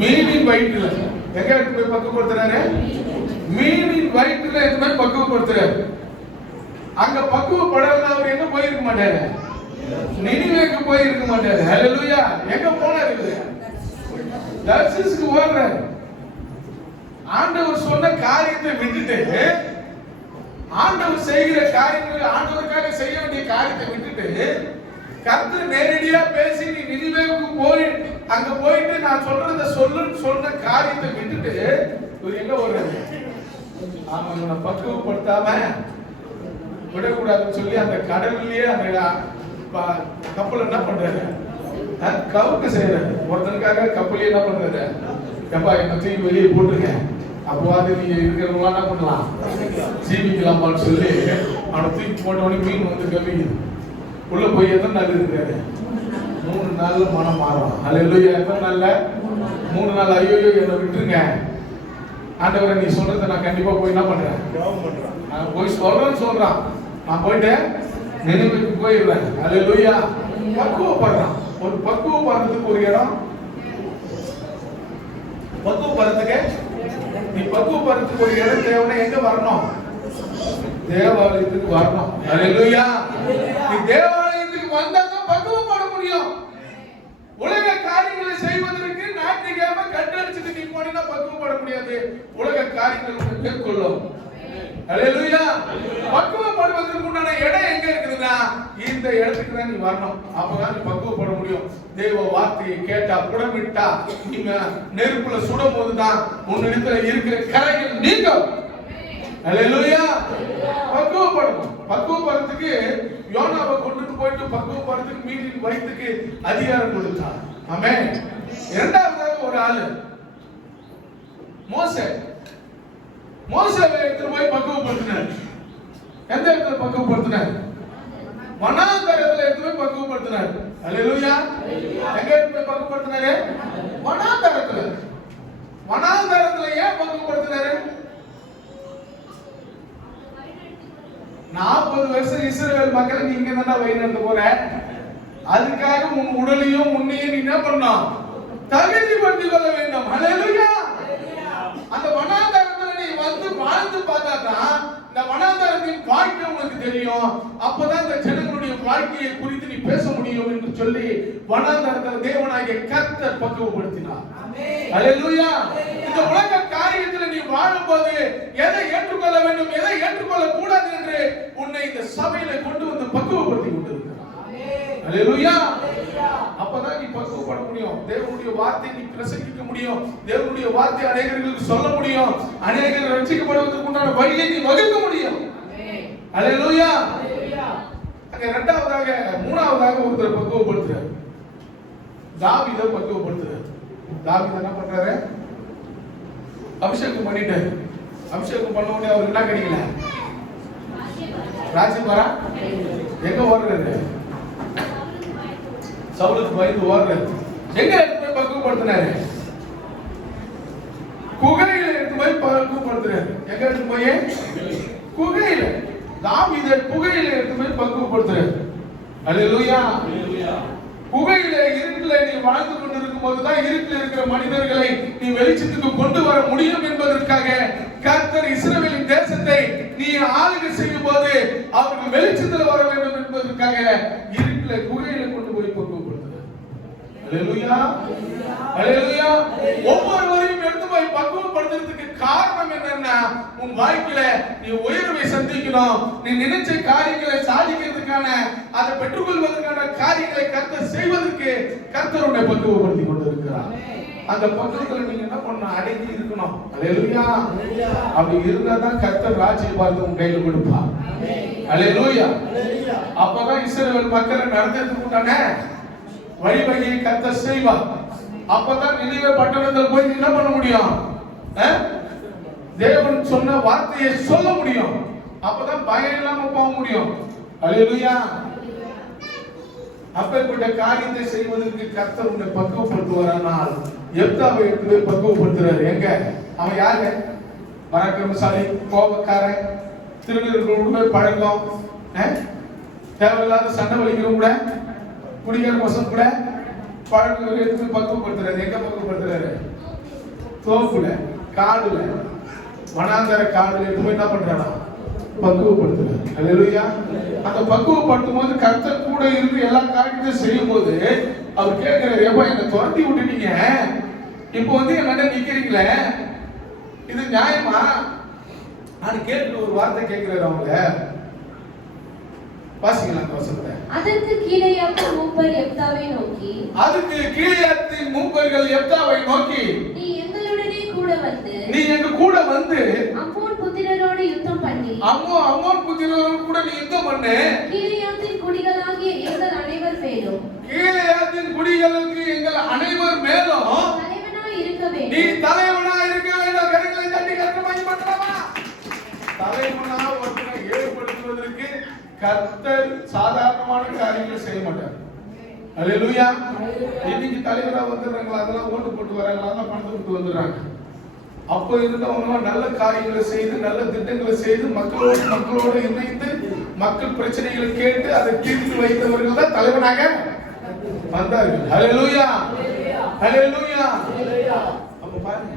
மீனின் வயிற்றுல. எங்க எடுத்து போய் பக்குவப்படுத்துறாரு? மீனின் வயிற்றுல எடுத்து போய் பக்குவப்படுத்துறாரு. அங்க பக்குவப்படாத அவர் எங்க போயிருக்க மாட்டாரு? நினிவேக்கு போயிருக்க மாட்டாரு. ஹல்லேலூயா. எங்க போனாரு? தர்சீசுக்கு ஓடுறாரு. ஆண்டவர் சொன்ன காரியத்தை விட்டுட்டு, ஆண்டவர் செய்கிற காரியங்களை, ஆண்டவருக்காக செய்ய வேண்டிய காரியத்தை விட்டுட்டு, கர்த்தர் நேரடியா பேசி நீ நினிவேக்கு போய் அங்க போயிட்டு நான் சொல்றத சொல்லுன்னு சொன்ன காரியத்தை விட்டுட்டு இவர் எங்க ஓடுறாரு? ஆமா, இவனை பக்குவப்படுத்தாம விடக்கூடாதுன்னு சொல்லி அந்த கடல்லையே அந்த கப்பல் என்ன பண்றாரு? கவுக்க செய்யறாரு. ஒருத்தனுக்காக கப்பலே என்ன பண்றாரு? எப்பா என்ன தூக்கி வெளியே போட்டுருங்க, அப்போது நீங்க இருக்கிறவங்க என்ன பண்ணலாம், ஜீவிக்கலாமான்னு சொல்லி அவனை தூக்கி போட்டவனே மீன் வந்து கவிக்குது. உள்ள போய் எத்தனை நாள் இருக்கிறாரு? 3 நாள்ல மனம் மாறும். ஹalleluya. எத்தனை நாள்ல? 3 நாள். ஐயோ என்ன விட்டுருங்க ஆண்டவரே, நீ சொல்றத நான் கண்டிப்பா போய் என்ன பண்றேன், நான் போய் சொல்றான். நான் போயிட்டு நினைவுக்கு போயிடுறேன். ஹalleluya. பக்குவப்படுறான். ஒரு பக்குவப்படுறதுக்கு ஒரு இடம், பக்குவப்படுறதுக்கு நீ பக்குவப்படுறதுக்கு ஒரு இடம் தேவை. எங்க வரணும்? தேவாலயத்துக்கு வரணும். ஹalleluya. நீ தேவாலயத்துக்கு வந்தா தான் பக்குவப்பட முடியும். உலக காரியங்களை செய்வதற்கு ஞாயிற்றுக்கிழமை கட்டடிச்சுட்டு நீ போனீங்கன்னா பக்குவப்பட முடியாது. உலக காரியங்களை மேற்கொள்ளும். ஹalleluya. பக்குவப்படுவதற்கு உண்டான இடம் எங்க இருக்குதுன்னா இந்த இடத்துக்கு தான் நீ வரணும். அப்பதான் நீ பக்குவப்பட முடியும். தேவ வார்த்தையை கேட்டா, புடமிட்டா, நீங்க நெருப்புல சுடும் போதுதான் உன்னிடத்துல இருக்கிற கரைகள் நீங்கும். ஹalleluya. பக்குவப்படணும். பக்குவப்படுறதுக்கு யோனாவை கொண்டுட்டு போயிட்டு பக்குவப்படுறதுக்கு மீனின் வயிற்றுக்கு அதிகாரம் கொடுத்தார். ஆமென். இரண்டாவதாக ஒரு ஆளு மோசேவை எடுத்து போய் பக்குவப்படுத்தினார். எந்த இடத்துல பக்குவப்படுத்தினார்? வனாந்தரத்துல எடுத்து போய் பக்குவப்படுத்தினார். ஹalleluya. எங்க எடுத்து போய் பக்குவப்படுத்தினாரு? வனாந்தரத்துல. வனாந்தரத்துல ஏன் பக்குவப்படுத்தினாரு? 40 வருஷம் இஸ்ரவேல் மக்களை நீ இங்க தான வழிநடத்த போற. அதுக்காக உன் உடலையும் உன்னையும் நீ என்ன பண்ணணும்? தகுதிப்படுத்திக் கொள்ள வேண்டும். ஹalleluya. அந்த வனாந்தரத்துல நீ வந்து வாழ்ந்து பார்த்தாதான் இந்த வனாந்தரத்தின் வாழ்க்கை உனக்கு தெரியும். அப்பதான் இந்த ஜனங்களுடைய வாழ்க்கையை குறித்து நீ பேச முடியும் என்று சொல்லி வனாந்தரத்தில் தேவனாகிய கர்த்தர் பக்குவப்படுத்தினார். ஹalleluya. இந்த உலக காரியத்தில் நீ வாழும்போது எதை ஏற்றுக்கொள்ள வேண்டும், எதை ஏற்றுக்கொள்ள கூடாது என்று உன்னை இந்த சபையில கொண்டு வந்து பக்குவப்படுத்தி கொண்டிருக்கிறார். ஹalleluya. அப்பதான் நீ பக்குவப்பட முடியும். தேவனுடைய வார்த்தையை நீ பிரசங்கிக்க முடியும். தேவனுடைய வார்த்தை அநேகர்களுக்கு சொல்ல முடியும். அநேகர் ரட்சிக்கப்படுவதற்கு உண்டான வழியை நீ வகுக்க முடியும். ஹalleluya. அங்க இரண்டாவதாக மூணாவதாக ஒருத்தர் பக்குவப்படுத்துறார். தாவீதை பக்குவப்படுத்துறார். தாவீது என்ன பண்றாரு? அபிஷேகம் பண்ணிட்டாரு. அபிஷேகம் பண்ண உடனே அவருக்கு என்ன கிடைக்கல? ராஜ்யம் வரா? எங்க ஓடுறாரு? சவுலுக்கு பயந்து ஓடுறாரு. எங்க எடுத்து போய் பக்குவப்படுத்தினாரு? குகையில எடுத்து போய் பக்குவப்படுத்துறாரு. எங்க எடுத்து போய்? குகையில. தாவீதை குகையில எடுத்து போய் பக்குவப்படுத்துறாரு. ஹalleluya. குகையில இருட்டில நீ வாழ்ந்து கொண்டிருக்கும் போதுதான் இருட்டில் இருக்கிற மனிதர்களை நீ வெளிச்சத்துக்கு கொண்டு வர முடியும் என்பதற்காக கர்த்தர் இஸ்ரவேலின் தேசத்தை நீ ஆளுகை செய்யும் போது அவர்கள் வெளிச்சத்தில் வர வேண்டும் என்பதற்காக இருட்டில குகையில கொண்டு போய் பக்குவப்படுத்துறார். ஹalleluya. ஹalleluya. ஒவ்வொருவரையும் எடுத்து போய் பக்குவப்படுத்துறதுக்கு காரணம் என்னன்னா உன் வாழ்க்கையில நீ உயர்வை சந்திக்கணும். நீ நினைச்ச காரியங்களை சாதிக்கிறதுக்கான, அதை பெற்றுக்கொள்வதற்கான காரியங்களை கர்த்தர் செய்வதற்கு கர்த்தர் உன்னை பக்குவப்படுத்தி கொண்டிருக்கிறார். அந்த பக்குவத்துல நீங்க என்ன பண்ணணும்? அடங்கி இருக்கணும். ஹalleluya. அப்படி இருந்தா தான் கர்த்தர் ராஜ்யம் பார்த்து உன் கையில கொடுப்பார். ஹalleluya. அப்பதான் இஸ்ரவேல் மக்களை நடத்துறதுக்கு உண்டான வழிவகையை கர்த்தர் செய்வார். அப்பதான் நினைவே பட்டணத்தில் போய் என்ன பண்ண முடியும்? தேவன் சொன்ன வார்த்தையை சொல்ல முடியும். அப்பதான் பயம் இல்லாம போக முடியும். ஹalleluya. அப்பேற்பட்ட காரியத்தை செய்வதற்கு கர்த்தர் உன்னை பக்குவப்படுத்துவாரானால் எப்தாவை எடுத்து பக்குவப்படுத்துறாரு. எங்க அவன் யாரு? பராக்கிரமசாலி, கோபக்காரன், திருநீர்களோடு பழக்கம், தேவையில்லாத சண்டை வலிக்கிறவங்க கூட, குடிக்கிற பசங்க கூட பழக்கம் எடுத்து பக்குவப்படுத்துறாரு. எங்க பக்குவப்படுத்துறாரு? தோப்புல, காடுல, வனாந்தர காடுல எடுத்து என்ன பண்றானா? பக்குவப்படுத்துறாரு. ஹalleluya. அந்த பக்குவப்படுத்தும் போது கர்த்தர் கூட இருந்து எல்லா காரியத்தையும் செய்யும் போது அவர் கேட்கிறாரு, எப்ப என்ன துரத்தி விட்டுட்டீங்க, இப்போ வந்து என்ன நிக்கிறீங்களே, இது நியாயமா? நான் கேட்டு ஒரு வார்த்தை கேட்கிறாரு. அவங்க வாசிக்கலாம் வசனத்தை. அதற்கு கீலேயாத்தின் மூப்பர் எப்தாவை நோக்கி, அதுக்கு கீலேயாத்தின் மூப்பர்கள் எப்தாவை நோக்கி, நீ எங்களுடனே கூட வந்து, நீ எங்க கூட வந்து அம்மோன் புத்திரரோடு யுத்தம் பண்ணி, அம்மோன் புத்திரரோடு கூட நீ யுத்தம் பண்ணு, கீலேயாத்தின் குடிகளாகிய எங்கள் அனைவர் மேலும், கீலேயாத்தின் குடிகளுக்கு எங்கள் அனைவர் மேலும் தலைவனாய் இருக்க வேண்டும். நீ தலைவனாய் இருக்க வேண்டும். கரங்களை தட்டி கரமாய் பண்றமா? தலைவனா ஒருத்தனை ஏற்படுத்துவதற்கு கர்த்தர் சாதாரணமான காரியங்களை செய்ய மாட்டார். அல்லேலூயா. இன்னைக்கு தலைவரா வந்துடுறாங்களா, அதெல்லாம் ஓட்டு போட்டு வராங்களா, அதெல்லாம் பணத்தை கொடுத்து வந்துடுறாங்க. அப்போ இருந்தவங்க நல்ல காரியங்களை செய்து நல்ல திட்டங்களை செய்து மக்களோடு இணைந்து மக்கள் பிரச்சனைகளை கேட்டு அதை தீர்த்து வைத்தவர்கள் தான் தலைவனாக வந்தார்கள். ஹல்லேலூயா, ஹல்லேலூயா. அப்ப பாருங்க,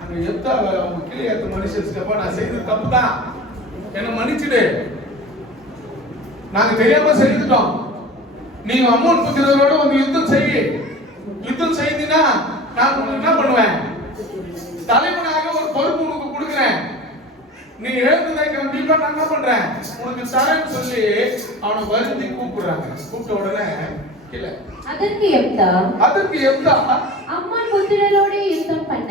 அங்க எப்தா அவங்க கிளியாத்து மனுஷன்ஸ்க்கப்பா, நான் செய்தது தப்பு தான், என்ன மன்னிச்சிடு, நாங்க தெரியாம செய்துட்டோம், நீங்க அம்மோன் புத்திரரோட வந்து யுத்தம் செய்தீங்கன்னா நான் உங்களுக்கு என்ன பண்ணுவேன், தலைவனாக ஒரு பொறுப்பு உனக்கு கொடுக்கிறேன், நீ எழுந்ததை கண்டிப்பா நான் என்ன பண்றேன் உனக்கு தரேன்னு சொல்லி அவனை வருந்தி கூப்பிடுறாங்க. கூப்பிட்ட உடனே இல்ல, அதற்கு எப்தா அம்மோன் புத்திரரோடு யுத்தம் பண்ண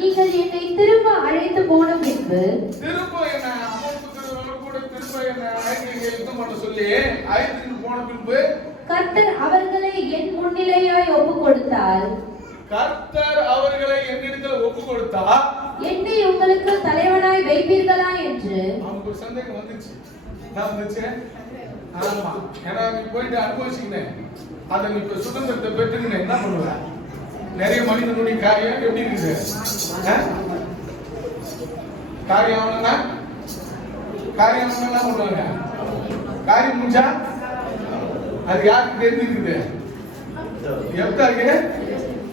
நீங்கள் என்னை திரும்ப அழைத்து போன பின்பு திரும்ப என்ன அம்மோன் புத்திரரோடு கூட திரும்ப என்ன அழைத்து யுத்தம் பண்ண சொல்லி அழைத்து போன பின்பு கர்த்தர் அவர்களை என் முன்னிலையாய் ஒப்புக் கொடுத்தார். என்னை உங்களுக்கு தலைவனாய் வைப்பீர்களா என்று அவங்களுக்கு ஒரு சந்தேகம் வந்துச்சு. நான் வந்துச்சு, ஆமா, ஏன்னா நீ போயிட்டு அனுபவிச்சுக்கினேன், அதை நீ இப்ப சுதந்திரத்தை பெற்றுக்கின என்ன பண்ணுவேன், நிறைய மனிதனுடைய காரியம் எப்படி இருக்குது, காரியம் என்ன பண்ணுவாங்க, காரியம் முடிஞ்சா அது யாருக்கு தெரிஞ்சிருக்குது, எப்தாக்கு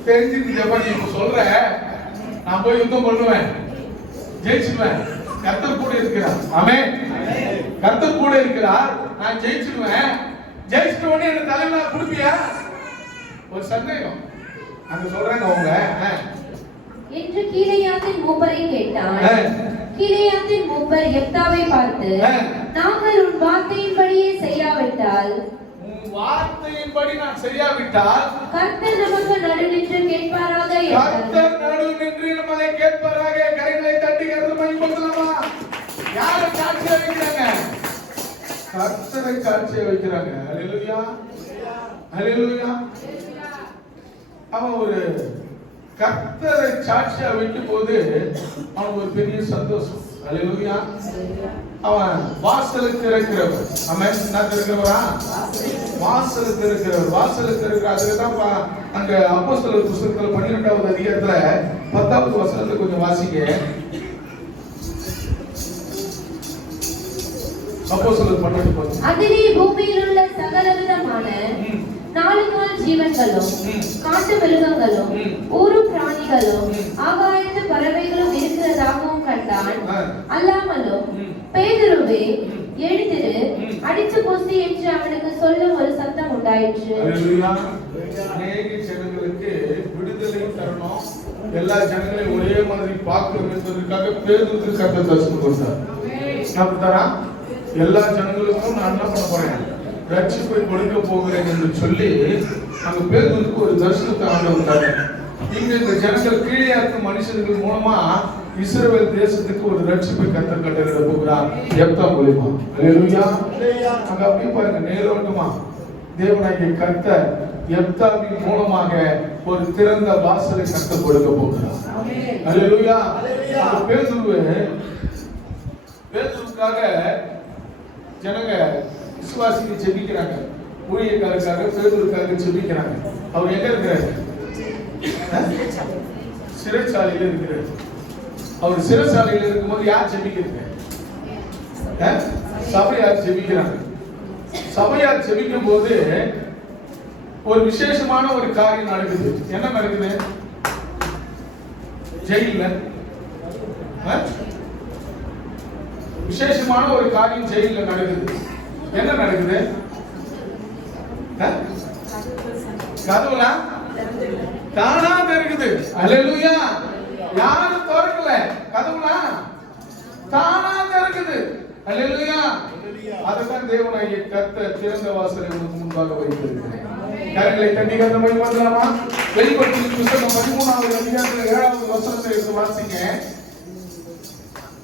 தெரிஞ்சிருக்குது. நீ இப்ப சொல்ற நான் போய் யுத்தம் பண்ணுவேன், ஜெயிச்சுடுவேன், கர்த்தர் கூட இருக்கிறார், ஆமென், கர்த்தர் கூட இருக்கிறார், நான் ஜெயிச்சுடுவேன், ஜெயிச்சுட்ட உடனே என்ன தலைவனா கொடுப்பியா, ஒரு சந்தேகம் அங்க சொல்றாங்க அவங்க என்று கீலேயாத்தின் மூப்பரை கேட்டான். கீலேயாத்தின் மூப்பர் எப்தாவை பார்த்து, நாங்கள் உன் வார்த்தையின்படியே செய்யாவிட்டால் வார்த்தையின்படி நான் செய்யாவிட்டால் கர்த்தர் நமக்கு நடுநின்று கேட்பாராக என்றார். கர்த்தர் நடுநின்று நம்மை கேட்பாராக. கரங்களை தட்டி கர்த்தரை மகிமைப்படுத்தலாமா? யாரை சாட்சியா வைக்கிறாங்க? கர்த்தரை சாட்சியா வைக்கிறாங்க. ஹல்லேலூயா, ஹல்லேலூயா. அவன் ஒரு கர்த்தரை சாட்சியா வைக்கும் போது அவனுக்கு ஒரு பெரிய சந்தோஷம். ஹல்லேலூயா. அவன் வாசலுக்கு இருக்கிறவர், அவன் என்ன இருக்கிறவரா, வாசலுக்கு இருக்கிறவர், வாசலுக்கு இருக்கிற. அதுதான் அங்க அப்போஸ்தலர் புத்தகத்துல 12வது அதிகாரத்துல 10வது வசனத்துல கொஞ்சம் வாசிங்க. அப்போஸ்தலர் 12:10. அதிலே பூமியில் உள்ள சகலவிதமான நாலுகால் ஜீவன்களும் காட்டு மிருகங்களும் ஊரு பிராணிகளும் ஆகாயத்து பறவைகளும் இருக்கிறதாகவும் கண்டான். அல்லாமலும் பேதுருவே எழுந்திரு, அடித்து போசி என்று அவனுக்கு சொல்லும் ஒரு சத்தம் உண்டாயிற்று. அநேக ஜனங்களுக்கு விடுதலை தரணும், எல்லா ஜனங்களையும் ஒரே மாதிரி பார்க்கணும் என்பதற்காக பேதுருக்கு கர்த்தர் தரிசனம் கொடுத்தார். எல்லா ஜனங்களுக்கும் நான் என்ன பண்ண போறேன், ரட்சிப்பை கொடுக்க போகிறேன் என்று சொல்லி அங்க பேதுருக்கு ஒரு தரிசனத்தை ஆண்டவர். இங்க இந்த ஜனங்கள் கீழே இருக்கும் மனுஷர்கள் மூலமா இஸ்ரவேல் தேசத்துக்கு ஒரு ரட்சிப்பை கர்த்தர் கட்டளையிட போகிறார், எப்தா மூலமா. ஹல்லேலூயா. அங்க அப்படியே பாருங்க, நேரோட்டமா தேவனாகிய கர்த்தர் எப்தாவின் மூலமாக ஒரு திறந்த வாசலை கர்த்தர் கொடுக்க போகிறார். ஹல்லேலூயா. பேதுருவுக்காக ஜனங்க விசுவாசிக்கு ஜெபிக்கிறாங்க, ஊழியக்காரருக்காக பேதுருவுக்காக ஜெபிக்கிறாங்க. அவர் எங்க இருக்கிறாரு? சிறைச்சாலையில் இருக்கிறார். அவர் சிறைச்சாலையில் இருக்கும்போது யார் ஜெபிக்கிறாங்க? சபையார் ஜெபிக்கிறாங்க. சபையார் ஜெபிக்கும் போது ஒரு விசேஷமான ஒரு காரியம் நடக்குது. என்ன நடக்குது? ஜெயில்ல விசேஷமான ஒரு காரியம் ஜெயில்ல நடக்குது. என்ன நடக்குது? கதவுலாம் தானா திறக்குது. அல்லேலூயா. யாரும் திறக்கல, கதவுலாம் தானா திறக்குது. அல்லேலூயா. அதுதான் தேவனாகிய கர்த்தர் திறந்த வாசலை உங்களுக்கு முன்பாக வைத்திருக்கிறார். கரங்களை தட்டி கர்த்தரை மகிமைப்படுத்தலாமா? வெளிப்படுத்தலின் புத்தகம் 13வது அதிகாரத்தில் 7வது வசனத்தை எடுத்து வாசிங்க.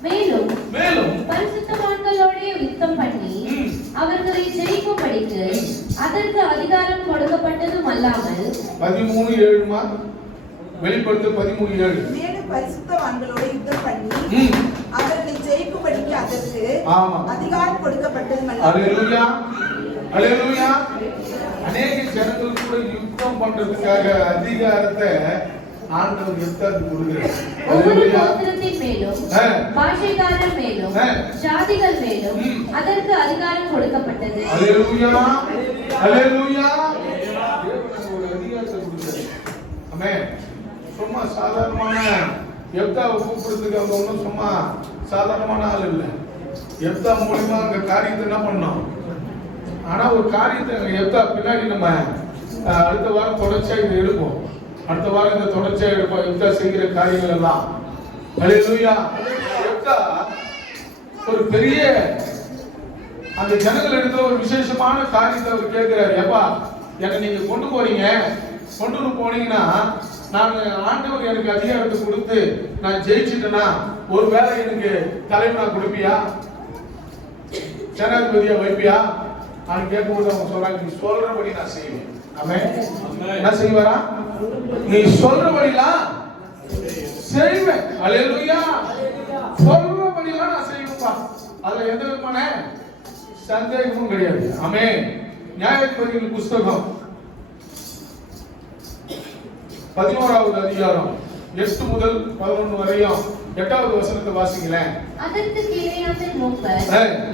மேலும் பரிசுத்தவான்களோட யுத்தம் பண்ணி அவர்களை ஜெயிக்கும்படிக்கு அதற்கு அதிகாரம் கொடுக்கப்பட்டதும் அல்லாமல் 13:7 வெளிப்படுத்தல் 13:7 பரிசுத்தவான்களோடு யுத்தம் பண்ணி அவர்களை ஜெயிக்கும்படிக்கு அதற்கு அதிகாரம் கொடுக்கப்பட்டது. அல்லேலூயா, அல்லேலூயா. அநேக ஜனங்கள் கூட யுத்தம் பண்றதுக்காக அதிகாரத்தை ஆண்டவர் எஸ்தருக்கு கொடுக்கிறார். ஒவ்வொரு கோத்திரத்தின் மேலும் பாஷைக்காரர் மேலும் ஜாதிகள் மேலும் அதற்கு அதிகாரம் கொடுக்கப்பட்டது. அல்லேலூயா, அல்லேலூயா. தேவன் ஒரு அதிகாரத்தை கொடுக்கிறார். ஆமென். சும்மா சாதாரணமான எப்தாவை கூப்பிடுறதுக்கு அவங்க ஒன்றும் சும்மா சாதாரணமான ஆள் இல்லை. எப்தா மூலமா அங்க காரியத்தை என்ன பண்ணோம்? ஆனா ஒரு காரியத்தை எப்தா பின்னாடி நம்ம அடுத்த வாரம் தொடர்ச்சியா இதை எடுப்போம். அடுத்த வாரம் இந்த தொடர்ச்சியா எடுப்போம். எப்தா செய்கிற காரியங்கள் எல்லாம். அல்லேலூயா. எப்தா ஒரு பெரிய அந்த ஜனங்கள் இடத்துல ஒரு விசேஷமான காரியத்தை அவர் கேட்கிறாரு. எப்பா என்னை நீங்க கொண்டு போனீங்கன்னா நான் ஆண்டவர் எனக்கு அதிகாரத்தை கொடுத்து நான் ஜெயிச்சுட்டேன்னா ஒருவேளை எனக்கு தலைவனா கொடுப்பியா, ஜனாதிபதியா வைப்பியா நான் கேட்கும்போது அவங்க சொல்றாங்க, நீ சொல்றபடி நான் செய்வேன். ஆமென். என்ன செய்வாரா? நீ சொல்றபடிலாம் செய்வேன். அல்லேலூயா. சொல்றபடிலாம் நான் செய்வேன்ப்பா. அதுல எந்த விதமான சந்தேகமும் கிடையாது. ஆமென். நியாயாதிபதிகள் புஸ்தகம் 11வது அதிகாரம் 8 முதல் 11 வரையும் 8வது வசனத்தை வாசிங்களேன். அதற்கு கீலேயாத்தின் மூப்பர்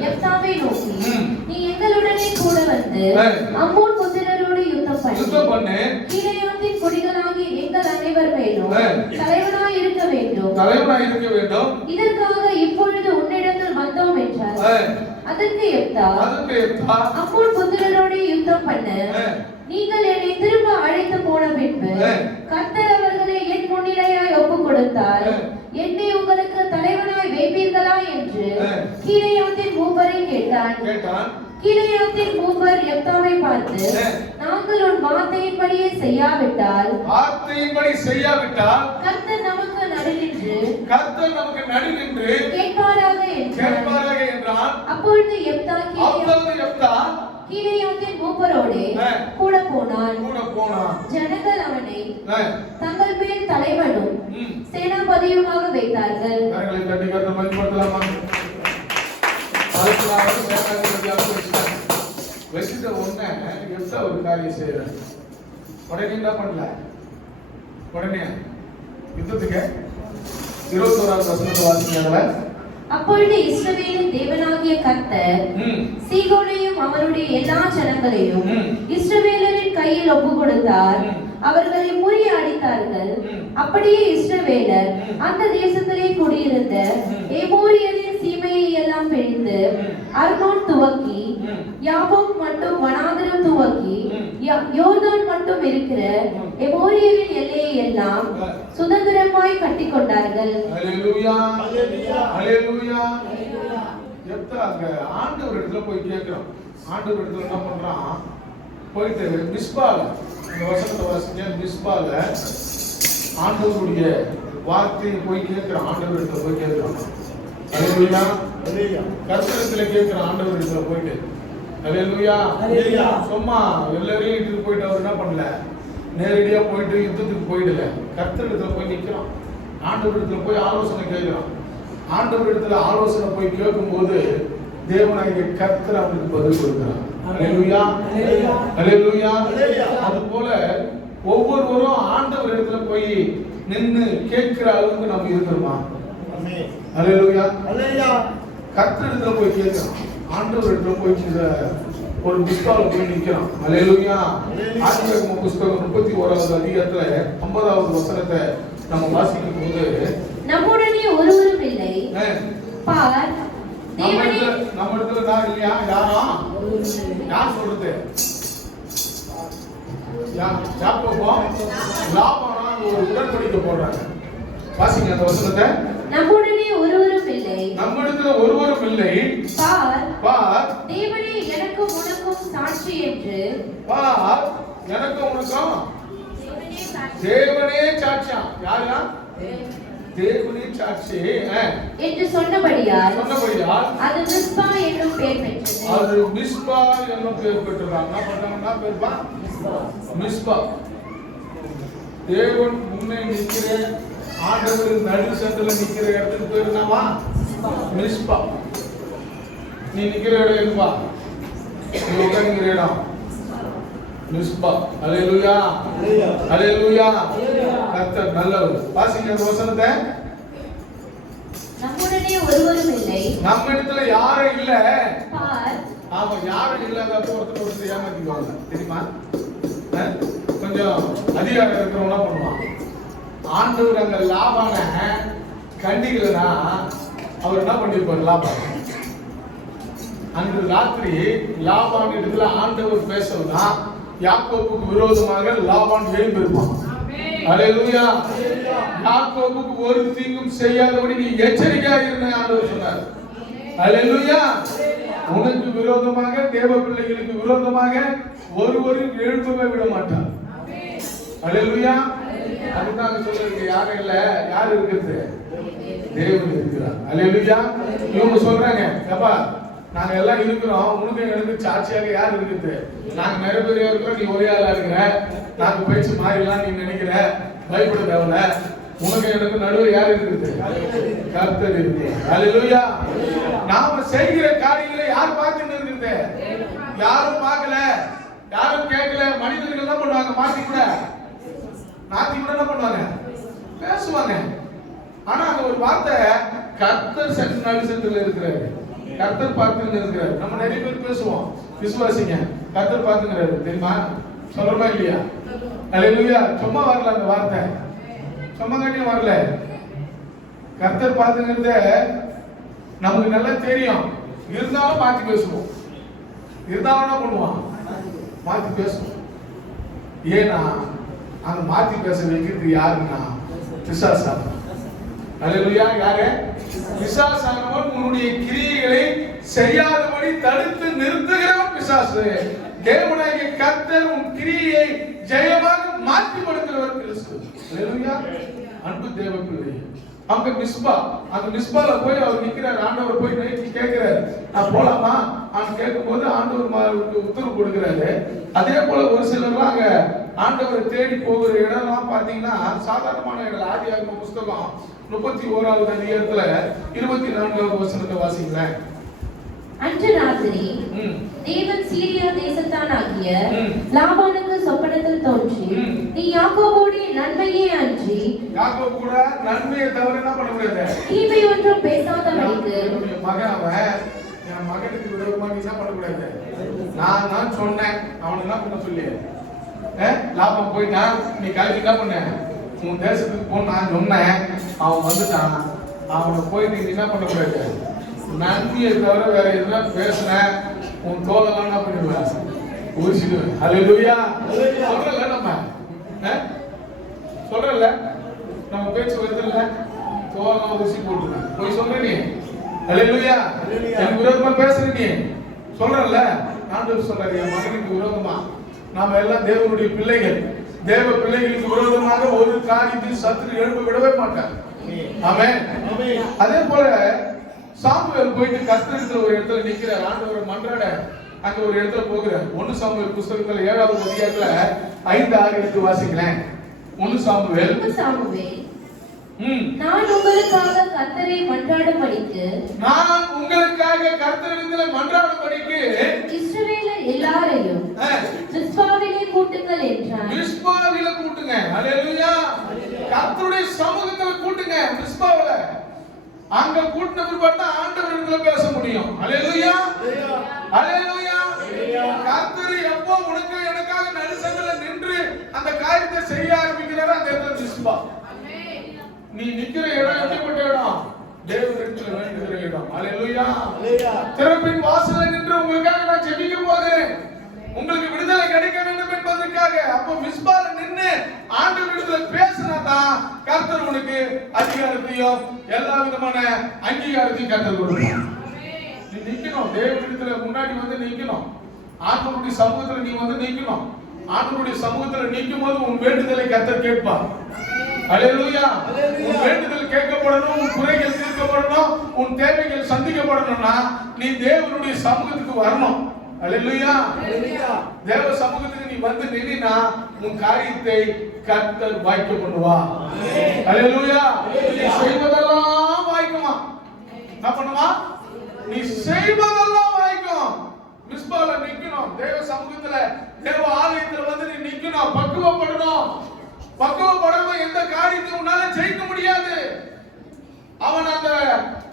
எப்தாவை நோக்கி, நீ எங்களுடனே கூட வந்து அம்மோன் புத்திரரோடு யுத்தம் பண்ணு. கீலேயாத்தின் குடிகளாகி எங்கள் அனைவர் மேலும் தலைவனாய் இருக்க வேண்டும். இதற்காக இப்பொழுது உன்னிடத்தில் வந்தோம் என்றார். அதற்கு எப்தா அம்மோன் புத்திரரோடு யுத்தம் பண்ணு. நீங்கள் என்னை திரும்ப அழைத்து போன பின்பு கர்த்தர் அவர்களை என் முன்னிலையாய் ஒப்புக் கொடுத்தார். என்னை உங்களுக்கு தலைவனாய் வைப்பீர்களா என்று கீலேயாத்தின் மூப்பரை கேட்டான். கீலேயாத்தின் மூப்பர் எப்தாவை பார்த்து, நாங்கள் உன் வார்த்தையின்படியே செய்யாவிட்டால் கர்த்தர் நமக்கு நடுநின்று கேட்பாராக என்றான். அப்பொழுது எப்தா கீலேயாத்தின் மூப்பரோடு கூட போனான். ஜனங்கள் அவனை தங்கள் மேல் தலைவனும் சேனாபதியுமாக வைத்தார்கள். வச்சுட்ட உடனே எப்தா ஒரு காரியம் செய்யறாரு. உடனே என்ன பண்ணல? உடனே யுத்தத்துக்கு 21வது வசனத்தை வாசிங்க. அப்பொழுது இஸ்ரவேலின் தேவனாகிய கர்த்தர் சீகோனையும் அவருடைய எல்லா ஜனங்களையும் இஸ்ரவேலரின் கையில் ஒப்பு கொடுத்தார். அவர்களை முறியடித்தார்கள். அப்படியே இஸ்ரவேலர் அந்த தேசத்திலே குடியிருந்த எமோரியரின் சீமையை எல்லாம் பிழிந்து அர்னோன் துவக்கி யாபோக் மட்டும் வனாந்திரம் துவக்கி யோர்தான் மட்டும் இருக்கிற எமோரியரின் எல்லையை எல்லாம் சுதந்திரமாய் கட்டிக் கொண்டார்கள். அல்லேலூயா, அல்லேலூயா. எப்தா அங்க ஆண்டவர் இடத்துல போய் கேட்கிறோம். ஆண்டவர் இடத்துல என்ன பண்றான்? போயிட்டு மிஸ்பால இந்த வசனத்தை வாசிங்க. மிஸ்பால ஆண்டவருடைய வார்த்தையை போய் கேட்கிறான். ஆண்டவர் இடத்துல போய் கேட்கிறான். அல்லேலூயா. கர்த்தரிடத்துல கேட்கிறான். ஆண்டவர் இடத்துல போயிட்டு அல்லேலூயா. சும்மா எல்லாரையும் இட்டுட்டு போயிட்டு அவர் என்ன பண்ணல? நேரடியா போயிட்டு யுத்தத்துக்கு போயிடல. கர்த்தரிடத்துல போய் நிக்கிறான். ஆண்டவர் இடத்துல போய் ஆலோசனை கேட்கிறான். ஆண்டவர் இடத்துல ஆலோசனை போய் கேட்கும் போது தேவனாகிய கர்த்தர் அவனுக்கு பதில் கொடுக்கிறார். அல்லேலூயா, அல்லேலூயா. அது போல ஒவ்வொருவரும் ஆண்டவர் இடத்துல போய் நின்னு கேட்கிற அளவுக்கு நம்ம இருக்கிறோமா? அல்லேலூயா. கர்த்தர் இடத்துல போய் கேட்கிறோம். ஆண்டவர் இடத்துல போய் ஒரு புஸ்தகம் போய் நிற்கிறான். அல்லேலூயா. ஆதியாகமம் புஸ்தகம் 31வது அதிகாரத்துல 50வது வசனத்தை நம்ம வாசிக்கும் போது, நம்முடனே ஒருவரும் இல்லை, பார் நம்ம இடத்துல தான் இல்லையா? யார் சொல்றது? ஒரு உடன்படிக்கை போடுறாங்க. வாசிங்க அந்த வசனத்தை. நம்முடனே ஒருவரும் இல்லை, நம்மிடத்துல ஒருவரும் இல்லை, பார் தேவனே எனக்கும் உனக்கும் சாட்சி என்று. பார் எனக்கும் உனக்கும் தேவனே சாட்சியா? யாரா? தேவனே சாட்சி என்று சொன்னபடியால் அது மிஸ்பா என்னும் பெயர் பெற்றது. அது மிஸ்பா என்னும் பெயர் பெற்றாங்க. என்ன பண்ணாங்கன்னா பேர்பா மிஸ்பா. தேவன் முன்னே நிற்கிற ஆண்டவர் நடு சந்தில நிக்கிற இடத்துக்கு பேர் என்னவா? மிஸ்பா. நீ நிக்கிற இடம் எதுவா? நீ உட்கார்ந்துக்கிற இடம் மிஸ்பா. அல்லேலூயா, அல்லேலூயா. கர்த்தர் நல்லவர். வாசிங்க அந்த வசனத்தை. நம்முடனே ஒருவரும் இல்லை, நம்ம இடத்துல யாரும் இல்ல. பார், ஆமா, யாரும் இல்லாதப்போ ஒருத்தர் ஏமாத்திக்குவாங்க தெரியுமா? கொஞ்சம் அதிகாரம் இருக்கிறவங்க பண்ணுவான். ஆண்டவர் அந்த லாபான கண்டிக்கலனா அவர் என்ன பண்ணிருப்பார்? லாபான் அன்று ராத்திரி லாபான் இடத்துல ஆண்டவர் பேசணும்னா யாக்கோபுக்கு விரோதமாக லாபான் எழும்பியிருப்பான். அல்லேலூயா. யாக்கோபுக்கு ஒரு தீங்கும் செய்யாதபடி நீ எச்சரிக்கையாக இருந்த ஆண்டவர் சொன்னார். அல்லேலூயா. உனக்கு விரோதமாக, தேவ பிள்ளைகளுக்கு விரோதமாக ஒருவரும் எழுப்பவே விட மாட்டார். அல்லேலூயா. அதுதான் சொல்றது. யாரும் இல்ல, யார் இருக்குது? தேவன் இருக்கிறார். அல்லேலூயா. இவங்க சொல்றாங்க, அப்பா நாங்க எல்லாம் இருக்கிறோம், உனக்கு எனக்கு சாட்சியாக யார் இருக்குது? நாங்க நிறைய பேர் இருக்கிறோம், நீ ஒரே ஆளா இருக்கிற, நாங்க பேச்சு மாறிடலாம் நீ நினைக்கிற, பயப்பட தேவையில்ல. உனக்கு எனக்கு நடுவில் யார் இருக்குது? கர்த்தர் இருக்கு. அல்லேலூயா. நாம செய்கிற காரியங்களை யார் பார்த்துட்டு இருக்குது? யாரும் பார்க்கல, யாரும் கேட்கல. மனிதர்கள் என்ன பண்ணுவாங்க? மாத்தி கூட என்ன பண்ணுவாங்க? பேசுவாங்க. ஆனா அந்த ஒரு வார்த்தை கர்த்தர் நடுசத்துல இருக்கிறாரு, கர்த்தர் பார்த்துட்டு இருக்கிறாரு. நம்ம நிறைய பேர் பேசுவோம், விசுவாசிங்க கர்த்தர் பார்த்துக்கிறாரு தெரியுமா? சொல்றமா இல்லையா? அல்லேலூயா. சும்மா வரல அந்த வார்த்தை, சும்மா கட்டியும் வரல. கர்த்தர் பார்த்துங்கிறத நமக்கு நல்லா தெரியும். இருந்தாலும் மாத்தி பேசுவோம். இருந்தாலும் என்ன பண்ணுவான்? மாத்தி பேசுவோம். ஏன்னா அந்த மாத்தி பேச வைக்கிறது யாருன்னா பிசாசானவன். அல்லேலூயா. யாரு? பிசாசானவன் உன்னுடைய கிரியைகளை செய்யாதபடி தடுத்து நிறுத்துகிறவன் பிசாசு. தேவனாகிய கர்த்தர் உன் கிரியை ஜெயமாக மாற்றி கொடுக்கிறவர் கிறிஸ்து. அல்லேலூயா. அன்பு தேவ பிள்ளை, அங்க மிஸ்பா, அந்த மிஸ்பால போய் அவர் நிக்கிறார். ஆண்டவர் போய் நைட்டு கேட்கிறாரு, நான் போலாமா? அவன் கேட்கும்போது ஆண்டவர் உத்தரவு கொடுக்கிறாரு. அதே போல ஒரு சிலர்லாம் அங்க ஆண்டவரை தேடி போகிற இடம்லாம் பாத்தீங்கன்னா சாதாரணமான இடம். ஆதியாகம புஸ்தகம் 31வது அதிகாரத்துல 24வது வசனத்தை வாசிங்களேன். அன்று ராத்திரி தேவன் சீரியா தேசத்தானாகிய லாபானுக்கு சொப்பனத்தில் தோன்றி, நீ யாக்கோபோடு நன்மையே அன்றி யாக்கோபு கூட நன்மையை தவிர என்ன பண்ண முடியாது? தீமை ஒன்றும் பேசாதபடிக்கு மகன் அவன் என் மகனுக்கு விரோதமா நீ என்ன பண்ணக்கூடாது? நான் சொன்னேன் அவனை என்ன பண்ண சொல்லி லாபம் போயிட்டான், நீ கல்வி என்ன பண்ண? உன் தேசத்துக்கு போ நான் சொன்னேன், அவன் வந்துட்டான். அவனை போய் நீ என்ன பண்ணக்கூடாது? நன்மையை தவிர வேற எதுனா பேசுன உன் தோலெல்லாம் என்ன பண்ணிடுவேன்? உரிச்சிடுவேன். அல்லேலூயா. சொல்றல நம்ம சொல்றல நம்ம பேச்சு வருதுல்ல, தோலெல்லாம் உரிச்சி போட்டுருவேன். போய் சொல்ற நீ. அல்லேலூயா. எனக்கு விரோதமா பேசுற நீ சொல்றல. ஆண்டவர் சொல்றாரு, என் மகனுக்கு விரோதமா நாம எல்லாம் தேவனுடைய பிள்ளைகள், தேவ பிள்ளைகளுக்கு விரோதமாக ஒரு காரியத்தையும் சத்துரு எழுப்ப விடவே மாட்டார். ஆமென். அதே போல சாமுவேல் போயிட்டு கர்த்தரிடத்துல ஒரு இடத்துல நிக்கிறார். ஆண்டவரை மன்றாட அங்க ஒரு இடத்துல போகிறார். 1 சாமுவேல் புத்தகத்துல 7வது அதிகாரத்துல 5, 6 எடுத்து வாசிங்களேன். 1 சாமுவேல். நான் உங்களுக்காக கர்த்தரை மன்றாடும்படிக்கு, நான் உங்களுக்காக கர்த்தரிடத்துல மன்றாடும்படிக்கு இஸ்ரவேலர் எல்லாரையும் மிஸ்பாவிலே கூட்டுங்கள் என்றார். மிஸ்பாவிலே கூட்டுங்க. அல்லேலூயா. கர்த்தருடைய சமூகத்துல கூட்டுங்க. மிஸ்பாவில அங்க கூட்டின பிற்பாடு ஆண்டவரிடத்துல பேச முடியும். அல்லேலூயா. அல்லேலூயா. கர்த்தர் எப்போ உனக்கு எனக்காக நடுசங்கல நின்று அந்த காரியத்தை செய்ய ஆரம்பிக்கிறாரோ அந்த இடத்துல மிஸ்பா. நீ நிக்கிற இடம் எப்படிப்பட்ட இடம்? தேவனிடத்தில் வேண்டுகிற இடம். அல்லேலூயா. திறப்பின் வாசல்ல நின்று உங்களுக்காக நான் ஜெபிக்க போகிறேன், உங்களுக்கு விடுதலை கிடைக்க வேண்டும் என்பதற்காக. அப்ப மிஸ்பால நின்னு ஆண்டவரிடத்தில் பேசினாதான் கர்த்தர் உனக்கு அதிகாரத்தையும் எல்லா விதமான அங்கீகாரத்தையும் கர்த்தர் கொடுப்பார். நீ நிக்கணும், தேவனிடத்துல முன்னாடி வந்து நிக்கணும், ஆண்டவருடைய சமூகத்துல நீ வந்து நிக்கணும். ஆண்டவருடைய சமூகத்துல நிக்கும் போது உன் வேண்டுதலை கர்த்தர் கேட்பார். அல்லேலூயா. உன் வேண்டுதல் கேட்கப்படணும், உன் குறைகள் தீர்க்கப்படணும், உன் தேவைகள் சந்திக்கப்படணும்னா நீ தேவனுடைய சமூகத்துக்கு வரணும். அல்லேலூயா. தேவ சமூகத்துக்கு நீ வந்து நின்னா உன் காரியத்தை கர்த்தர் வாய்க்க பண்ணுவா. அல்லேலூயா. நீ செய்வதெல்லாம் வாய்க்குமா? என்ன பண்ணுமா? நீ செய்வதெல்லாம் வாய்க்கும். மிஸ்பால நிக்கணும், தேவ சமூகத்துல தேவ ஆலயத்துல வந்து நீ நிக்கணும், பக்குவப்படணும். பக்குவப்படாம எந்த காரியத்தையும் உன்னால ஜெயிக்க முடியாது. அவன் அந்த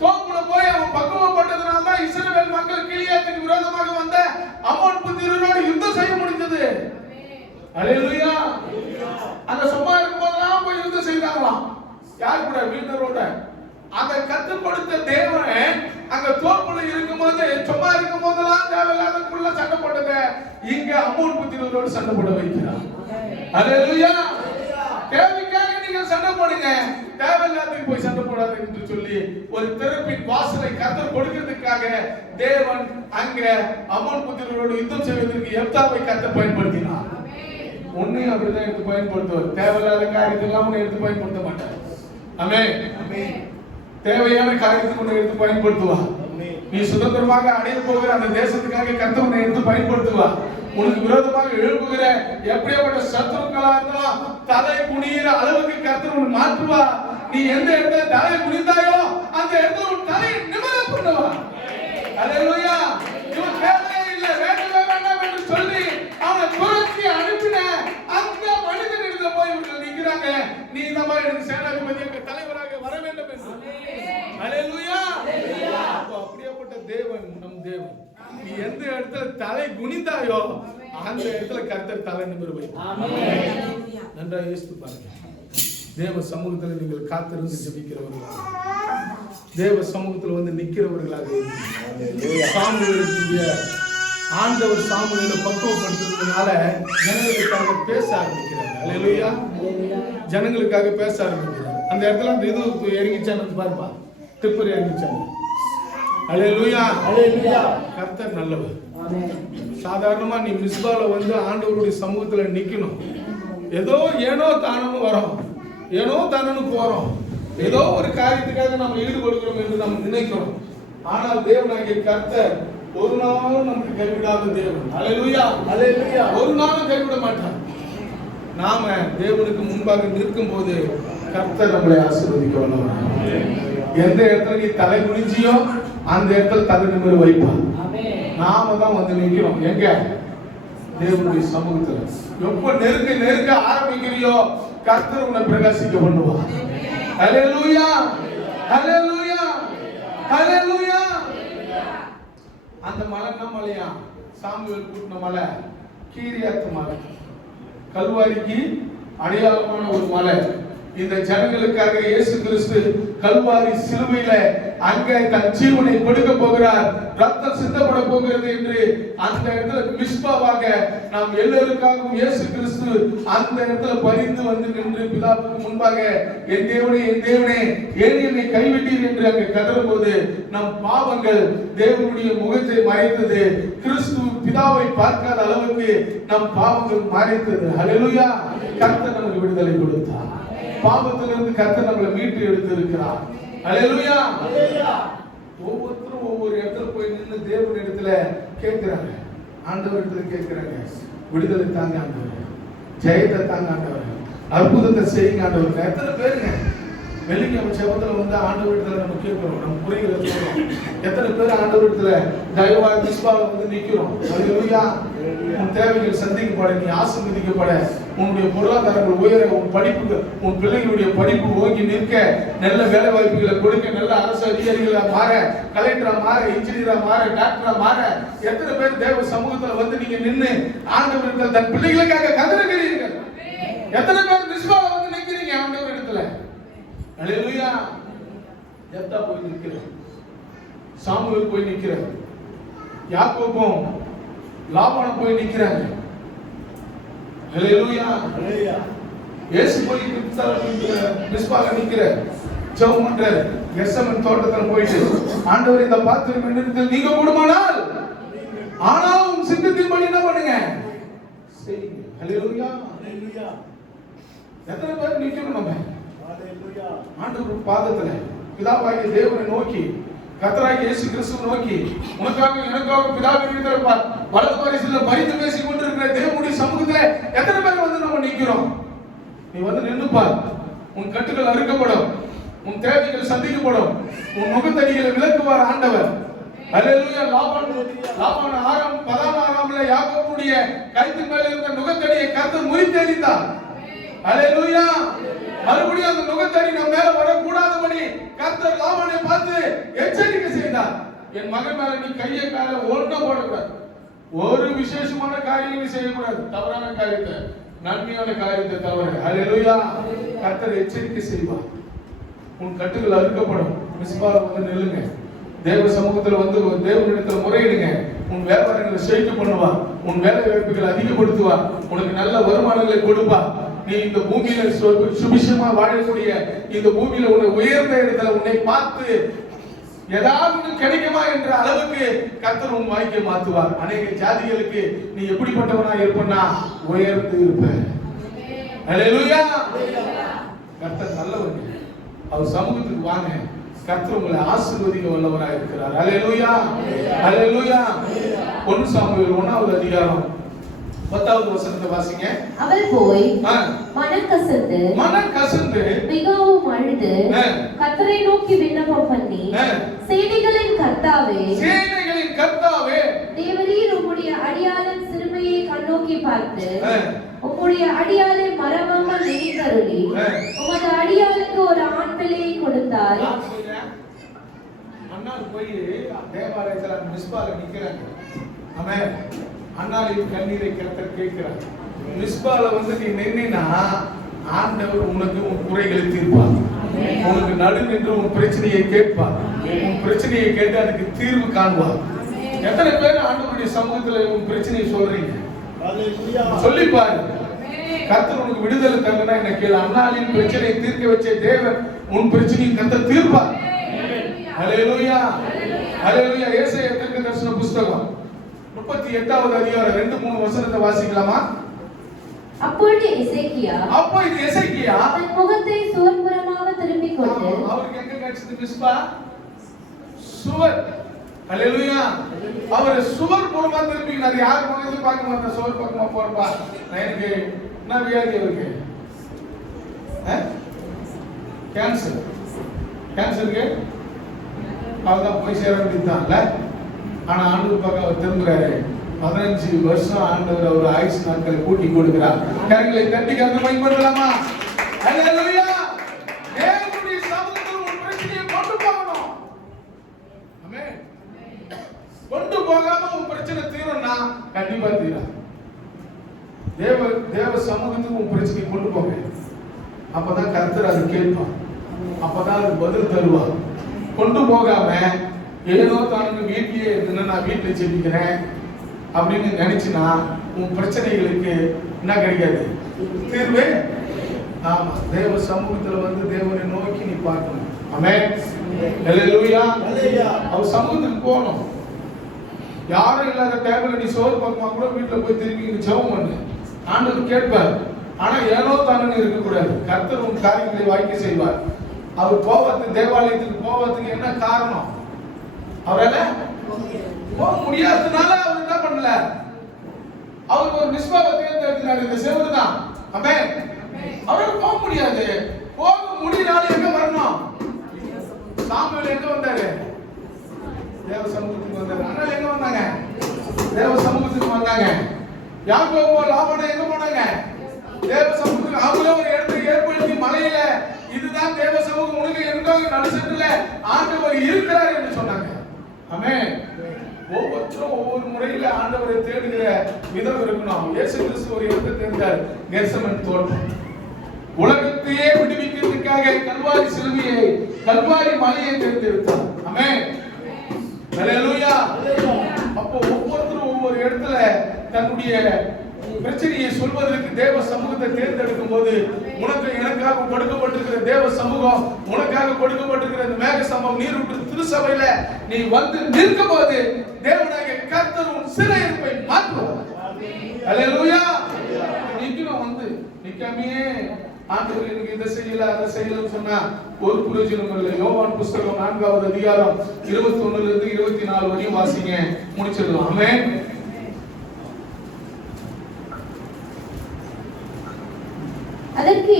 தோப்புல போய் அவன் பக்குவப்பட்டதுனால தான் இஸ்ரவேல் மக்கள் கீலேயாத்துக்கு விரோதமாக வந்த அம்மோன் புத்திரரோடு யுத்தம் செய்ய முடிந்தது. அல்லேலூயா. அந்த சும்மா இருக்கும்போதெல்லாம் போய் யுத்தம் செய்தாங்களாம். யார் கூட? வீணரோட. அந்த கற்றுக் கொடுத்த தேவன் அங்க தோப்புல இருக்கும்போது சும்மா இருக்கும் போதெல்லாம் தேவையில்லாதக்குள்ள சண்டை போட்டது இங்க அம்மோன் புத்திரரோடு சண்டை போட வைக்கிறார். அல்லேலூயா. தேவைக்காக நீங்க சண்டை போடுங்க, தேவையில்லாததுக்கு போய் சண்டை போடாது என்று சொல்லி ஒரு திறப்பின் வாசலை கர்த்தர் கொடுக்கிறதுக்காக தேவன் அங்க அம்மோன் புத்திரரோடு யுத்தம் செய்வதற்கு எப்தாவை கர்த்தர் பயன்படுத்தினார். உன்னையும் அப்படிதான் எடுத்து பயன்படுத்துவார். தேவையில்லாத காரியத்தெல்லாம் உன்னை எடுத்து பயன்படுத்த மாட்டார். ஆமென். தேவையான காரியத்துக்கு உன்னை எடுத்து பயன்படுத்துவா. நீ சுதந்திரமாக அடைய போகிற அந்த தேசத்துக்காக கர்த்தர் உன்னை எடுத்து பயன்படுத்துவா. உனக்கு விரோதமாக எழுப்புகிற எப்படியாப்பட்ட சத்துருக்களா இருந்தாலும் தலை குனிகிற அளவுக்கு கர்த்தர் உன்னை மாற்றுவா. நீ எந்த இடத்துல தலை குனிந்தாயோ அந்த இடத்துல உன் தலையை நிமிர பண்ணுவா. அல்லேலூயா. இவன் தேவையே இல்லை, வேண்டவே வேண்டாம் என்று சொல்லி அவனை துரத்தி அனுப்பின அந்த மனிதன் இடத்துல போய் இவர்கள் நிற்கிறாங்க. நீ இந்த மாதிரி எனக்கு சேனாதிபதி தலைவராக வர வேண்டும் என்று. அல்லேலூயா. அப்படியாப்பட்ட தேவன் நம் தேவன். நீ எந்த இடத்துல தலை குனிந்தாயோ அந்த இடத்துல கர்த்தர் தலை நிமிர வைப்பார். நன்றாக யோசித்து பாருங்க. தேவ சமூகத்தில் நீங்கள் காத்திருந்து ஜெபிக்கிறவர்களாக, தேவ சமூகத்தில் வந்து நிக்கிறவர்களாக சாமுவேலுடைய ஆண்டவர் சாமுவேலை பக்குவப்படுத்துறதுனால ஜனங்களுக்காக பேச ஆரம்பிக்கிறார். அல்லேலூயா. ஜனங்களுக்காக பேச ஆரம்பிக்கிறார். அந்த இடத்துல அந்த இது இறங்கிச்சான்னு பாருப்பா, டிப்பர் இறங்கிச்சாங்க. அல்லேலூயா. கர்த்தர் நல்லவர். சாதாரணமா நீ மிஸ்பால வந்து ஆண்டவருடைய சமூகத்துல நிக்கணும். ஏதோ ஏனோ தானமும் வரோம், ஏனோ தானமும் போறோம், ஏதோ ஒரு காரியத்துக்காக நம்ம ஈடுபடுகிறோம் என்று நாம் நினைக்கிறோம். ஆனால் தேவனாகிய கர்த்தர் ஒரு நாளும் நமக்கு கைவிடாத தேவன். அல்லேலூயா. ஒரு நாளும் கைவிட மாட்டார். நாம தேவனுக்கு முன்பாக நிற்கும் போது கர்த்தர் நம்மளை ஆசீர்வதிக்க வல்லவர். எந்த இடத்துல நீ தலை குனிஞ்சியோ அந்த இடத்துல தலை நிமிர வைப்பான். நாம தான் வந்து நிற்கிறோம் எங்க? தேவனுடைய சமூகத்துல. எப்ப நெருங்க ஆரம்பிக்கிறியோ கர்த்தர் உன்னை பிரகாசிக்க பண்ணுவார். அல்லேலூயா. அல்லேலூயா. அல்லேலூயா. அந்த மலை என்ன மலையா? சாமுவேல் கூட்டின மலை கீரியாத்து மலை. கல்வாரிக்கு அடையாளமான ஒரு மலை. இந்த ஜனங்களுக்காக இயேசு கிறிஸ்து கல்வாரி சிலுவையில அங்கே தன் ஜீவனை கொடுக்க போகிறார், ரத்தம் சிந்தப்பட போகிறது என்று அந்த இடத்துல மிஸ்பாவாக நாம் எல்லோருக்காகவும் இயேசு கிறிஸ்து அந்த இடத்துல பரிந்து வந்து நின்று பிதாவுக்கு முன்பாக என் தேவனே ஏன் என்னை கைவிட்டீர் என்று அங்கே கதறும் போது நம் பாவங்கள் தேவனுடைய முகத்தை மறைத்தது. கிறிஸ்து பிதாவை பார்க்காத அளவுக்கு நம் பாவங்கள் மறைத்தது. அல்லேலூயா. கர்த்தர் நமக்கு விடுதலை கொடுத்தார். பாவத்திலிருந்து கர்த்தர் நம்மளை மீட்டு எடுத்து இருக்கிறார். அல்லேலூயா. ஒவ்வொருத்தரும் ஒவ்வொரு இடத்துல போய் நின்று தேவன் இடத்துல கேட்கிறாங்க, ஆண்டவர் இடத்துல கேட்கிறாங்க, விடுதலை தாங்க ஆண்டவர், ஜெயத்தை தாங்க ஆண்டவர், அற்புதத்தை செய்யுங்க ஆண்டவர். எத்தனை பேருங்க வெள்ளிக்கிழமை செபத்துல வந்து ஆண்டவர் இடத்துல நம்ம கேட்கிறோம், நம்ம குறைகளை சொல்றோம். எத்தனை பேர் ஆண்டவர் இடத்துல தயவாக மிஸ்பால வந்து நிக்கிறோம். அல்லேலூயா. உன் தேவைகள் சந்திக்கப்பட, நீ ஆசீர்வதிக்கப்பட, உன்னுடைய பொருளாதாரங்கள் உயர, உன் படிப்பு, உன் பிள்ளைகளுடைய படிப்பு ஓங்கி நிற்க, நல்ல வேலை வாய்ப்புகளை கொடுக்க, நல்ல அரசு அதிகாரிகளா மாற, கலெக்டரா மாற, இன்ஜினியரா மாற, டாக்டரா மாற, எத்தனை பேர் தேவ சமூகத்துல வந்து நீங்க நின்று ஆண்டவர் தன் பிள்ளைகளுக்காக கதறுகிறீர்கள்? எத்தனை பேர் மிஸ்பால வந்து நிக்கிறீங்க ஆண்டவர் இடத்துல? அல்லேலூயா. எப்தா போய் நிற்கிறார், சாமுவேல் போய் நிற்கிறார், யாக்கோபும் லாபானும் போய் நிற்கிறாங்க. அல்லேலூயா. இயேசு போய் மிஸ்பால நிற்கிறார், ஜெபம் பண்றார். கெத்செமனே தோட்டத்துல போயிட்டு ஆண்டவர் இந்த பாத்திரம் என்னிடத்தில் நீங்க கூடுமானால் ஆனாலும் சித்தத்தின்படி என்ன பண்ணுங்க செய்யுங்க. அல்லேலூயா. எத்தனை பேர் நிற்கணும் நம்ம ஆண்டவர் பாதத்துல பிதாவாகிய தேவனை நோக்கி, கர்த்தராகிய இயேசு கிறிஸ்துவை நோக்கி, உனக்காக எனக்காக பிதாவின் இடத்துல வலது பரிசுல பரிந்து பேசிக் கொண்டிருக்கிற தேவனுடைய சமூகத்துல எத்தனை பேர் வந்து நம்ம நிக்கிறோம்? நீ வந்து நின்று பார். உன் கட்டுகள் அறுக்கப்படும், உன் தேவைகள் சந்திக்கப்படும், உன் முகத்தடிகளை விலக்குவார் ஆண்டவர். அல்லேலூயா. லாபான் ஆறாம் 16ஆம்ல யாக்கோபுடைய கழுத்தின் மேல இருந்த நுகத்தடியை கர்த்தர் முறித்தெறிந்தார். அல்லேலூயா. மறுபடியும் அந்த நுகத்தடி நம்ம மேல வரக்கூடாதபடி கர்த்தர் லாபானை பார்த்து எச்சரிக்கை செய்தார். என் மகன் மேல நீ கையை மேல ஒன்றும் போடக்கூடாது, ஒரு விசேஷமான காரியங்களை செய்யக்கூடாது, தவறான காரியத்தை, நன்மையான காரியத்தை தவிர. அல்லேலூயா. கர்த்தர் எச்சரிக்கை செய்வார். உன் கட்டுகள் அறுக்கப்படும். மிஸ்பால வந்து நில்லுங்க, தேவ சமூகத்தில் வந்து தேவனிடத்தில் முறையிடுங்க. உன் வியாபாரங்களை செழிக்க பண்ணுவார், உன் வேலை வாய்ப்புகளை அதிகப்படுத்துவார், உனக்கு நல்ல வருமானங்களை கொடுப்பார். நீ இந்த பூமியில சுபிஷமா வாழக்கூடிய இந்த பூமியில உன்னை உயர்ந்த இடத்துல உன்னை பார்த்து ஏதாவது கிடைக்குமா என்ற அளவுக்கு கர்த்தர் உன் வாழ்க்கையை மாற்றுவார். அநேக ஜாதிகளுக்கு நீ எப்படிப்பட்டவனா இருப்பனா உயர்ந்து இருப்ப. அல்லேலூயா. கர்த்தர் நல்லவர். அவர் சமூகத்துக்கு வாங்க, கர்த்தர் உங்களை ஆசீர்வதிக்க வல்லவராக இருக்கிறார். அல்லேலூயா. அல்லேலூயா. 1 சாமுவேல் 1வது அதிகாரம் 10வது வசனத்தை வாசிங்க. அவள் போய் மனக்கசந்து மிகவும் அழுது கர்த்தரை நோக்கி விண்ணப்பம் பண்ணி, சேனைகளின் கர்த்தாவே தேவரீர் உம்முடைய அடியாளின் சிறுமையை கண்ணோக்கி பார்த்து உம்முடைய அடியாளை மறவாமல் நினைத்தருளி உமது அடியாளுக்கு ஒரு ஆண் பிள்ளையை கொடுத்தார். அண்ணால் போய் தேவாலயத்துல மிஸ்பால நிக்கிறாங்க. ஆமென். அண்ணாலின் கண்ணீரை கர்த்தர் கேட்கிறார். மிஸ்பால வந்து நீ நின்னா ஆண்டவர் உனக்கு உன் குறைகளை தீர்ப்பார். உனக்கு நடு நின்று உன் பிரச்சனையை கேட்பார். உன் பிரச்சனையை கேட்டு அதுக்கு தீர்வு காண்பார். எத்தனை பேர் ஆண்டவருடைய சமூகத்துல உன் பிரச்சனையை சொல்றீங்க? சொல்லி பாரு. கர்த்தர் உனக்கு விடுதலை தரலனா என்ன கேளு. அண்ணாலின் பிரச்சனையை தீர்க்க வச்ச தேவன் உன் பிரச்சனையை கர்த்தர் தீர்ப்பார். அல்லேலூயா. அல்லேலூயா. ஏசாயா தீர்க்கதரிசன புத்தகம் 38வது அதிகாரம் 2-3 வசனத்தை வாசிக்கலாமா? அப்பொழுது எசேக்கியா தன் முகத்தை சுவர்புறமாக திருப்பிக் கொண்டு, அவருக்கு எங்க கிடைச்சது மிஸ்பா? சுவர். அல்லேலூயா. அவர் சுவர் புறமா திருப்பினார். யார் முகத்தை பார்க்க மாட்டா, சுவர் பக்கமா போறப்பா. எனக்கு என்ன வியாதி இருக்கு? கேன்சருக்கு அவர்தான் போய் சேர வேண்டியதுதான்ல. ஆனா ஆண்டவர் பக்கம் அவர் திரும்புறாரு. 15 வருஷம் ஆண்டவர் அவர் ஆயுசு நாட்களை கூட்டி கொடுக்கிறார். கரங்களை தட்டி கர்த்தரை மகிமைப்படுத்தலாமா? அல்லேலூயா. தேவனுடைய சமூகத்தில் ஒரு பிரச்சனையை கொண்டு போகணும். ஆமென். கொண்டு போகாம உன் பிரச்சனை தீரும்னா கண்டிப்பா தீரும். தேவ சமூகத்துக்கு உன் பிரச்சனையை கொண்டு போங்க. அப்பதான் கர்த்தர் அது கேட்பார். அப்பதான் அது பதில் தருவார். கொண்டு போகாம ஏதோ தானுங்க வீட்டிலே இருந்துன்னா நான் வீட்டில் செஞ்சுக்கிறேன் அப்படின்னு நினைச்சுனா உன் பிரச்சனைகளுக்கு என்ன கிடைக்காது? தீர்வு. ஆமா. தேவ சமூகத்துல வந்து தேவனை நோக்கி நீ பார்க்கணும். ஆமென். அல்லேலூயா. அவர் சமூகத்துக்கு போகணும். யாரும் இல்லாத டேபிள்ல நீ சோறு பக்கமா கூட வீட்டுல போய் திரும்பி ஜெபம் பண்ணு. ஆண்டவர் கேட்பார். ஆனா ஏனோ தானுங்க இருக்க கூடாது. கர்த்தர் உன் காரியங்களை வாய்க்க செய்வார். அவர் போவதுக்கு தேவாலயத்துக்கு போவதுக்கு என்ன காரணம்? அவரால போக முடியாததுனால அவர் என்ன பண்ணல? அவருக்கு ஒரு மிஸ்பாவை தேர்ந்தெடுத்தார். இந்த செவரு தான். ஆமென். அவரால் போக முடியாது. போக முடியனால எங்க வரணும்? சாமுவேல் எங்க வந்தாரு? தேவ சமூகத்துக்கு வந்தாரு. ஆனால் எங்க வந்தாங்க? தேவ சமூகத்துக்கு வந்தாங்க. யாக்கோபு லாபான் எங்க போனாங்க? தேவ சமூகத்துக்கு. அவங்களே ஒரு இடத்தை ஏற்படுத்தி மலையில இதுதான் தேவ சமூகம், உனக்கு எங்கோ நடுசத்துல ஆண்டவர் இருக்கிறார் என்று சொன்னாங்க. ஆமென். ஒவ்வொருத்தரும் ஒவ்வொரு முறையில ஆண்டவரை தேடுகிற விதம் இருக்கணும். இயேசு கிறிஸ்து ஒரு இடத்தை தேர்ந்தார், கெத்செமனே தோட்டம். உலகத்தையே விடுவிக்கிறதுக்காக கல்வாரி சிலுவையை, கல்வாரி மலையை தேர்ந்தெடுத்தார். ஆமென். அல்லேலூயா. அப்போ ஒவ்வொருத்தரும் ஒவ்வொரு இடத்துல தன்னுடைய பிரச்சனையை சொல்வதற்கு தேவ சமூகத்தை தேர்ந்தெடுக்கும் போது உனக்கு எனக்காக கொடுக்கப்பட்டிருக்கிற தேவ சமூகம், உனக்காக கொடுக்கப்பட்டிருக்கிற இந்த மேக சமூகம் நீரூற்று திருச்சபையில நீ வந்து நிற்கும் போது தேவனாகிய கர்த்தர் உன் சிறையிருப்பை மாற்றுவார். அல்லேலூயா. நீங்களும் வந்து நிக்காமே ஆண்டவர் எனக்கு இதை செய்யல அதை செய்யலன்னு சொன்னா ஒரு பிரயோஜனம் இல்லை. யோவான் புஸ்தகம் 4வது அதிகாரம் 21 லிருந்து 24 வரையும் வாசிங்க, முடிச்சிடலாம். ஆமென். அதற்கு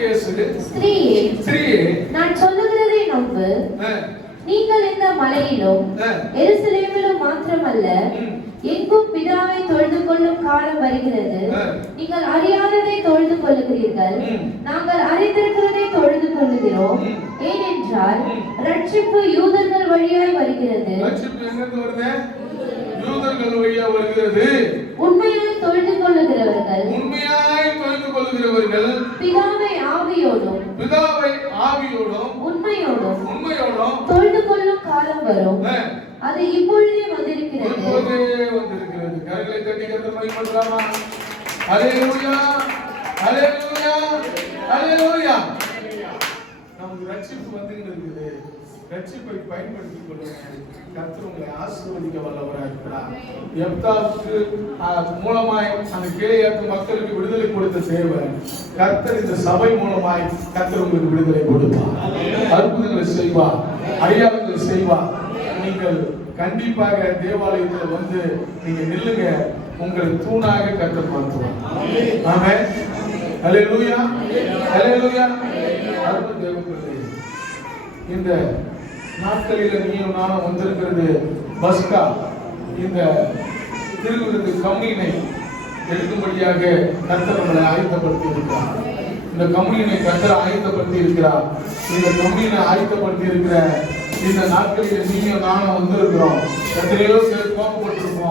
இயேசு ஸ்திரீயே, நான் சொல்லுகிறதை நம்பு. நீங்கள் இந்த மலையிலும் எருசலேமிலும் மாத்திரமல்ல, எங்கும் பிதாவை தொழுது கொள்ளும் காலம் வருகிறது. நீங்கள் அறியாததை தொழுது கொள்ளுகிறீர்கள், நாங்கள் அறிந்திருக்கிறதை தொழுது கொள்ளுகிறோம். ஏனென்றால் ரட்சிப்பு யூதர்கள் வழியாய் வருகிறது. உண்மையாய் தொழுது கொள்ளுகிறவர்கள் பிதாவை ஆவியோடும் உண்மையோடும் தொழுது கொள்ளும் காலம் வரும். அது இப்பொழுதே வந்திருக்கிறது. கரங்களை தட்டி கர்த்தரை மகிமைப்படுத்தலாமா? ஹல்லேலூயா, ஹல்லேலூயா, ஹல்லேலூயா. நமக்கு ரட்சிப்பு வந்துகிட்டு இருக்குது. ரட்சிப்பை பயன்படுத்திக் கொள்ளுங்க. கர்த்தர் உங்களை ஆசீர்வதிக்க வல்லவராக இருக்கிறார். எப்தாவுக்கு மூலமாய் அந்த கேயாத்து மக்களுக்கு விடுதலை கொடுத்த தேவன் கர்த்தர் இந்த சபை மூலமாய் கர்த்தர் உங்களுக்கு விடுதலை கொடுப்பார். அற்புதங்களை செய்வார், அடையாளங்களை செய்வார். நீங்கள் கண்டிப்பாக தேவாலயத்தில் வந்து நீங்க நில்லுங்க, உங்களை தூணாக கர்த்தர் மாற்றுவார். ஆமென். ஹல்லேலூயா, ஹல்லேலூயா. அற்புத தேவர்களே, இந்த நாட்களில் நீயும் நானும் வந்திருக்கிறது பஸ்கா, இந்த திருவிருந்து கம்யூனை எடுக்கும்படியாக கர்த்தர் நம்மளை ஆயத்தப்படுத்தி இருக்கிறார். இந்த கம்யூனை கர்த்தர் ஆயத்தப்படுத்தி இருக்கிறார். இந்த கம்யூனை ஆயத்தப்படுத்தி இருக்கிற இந்த நாட்களில் நீயும் நானும் வந்திருக்கிறோம். எத்தனையோ பேர் கோபப்பட்டிருப்போம்.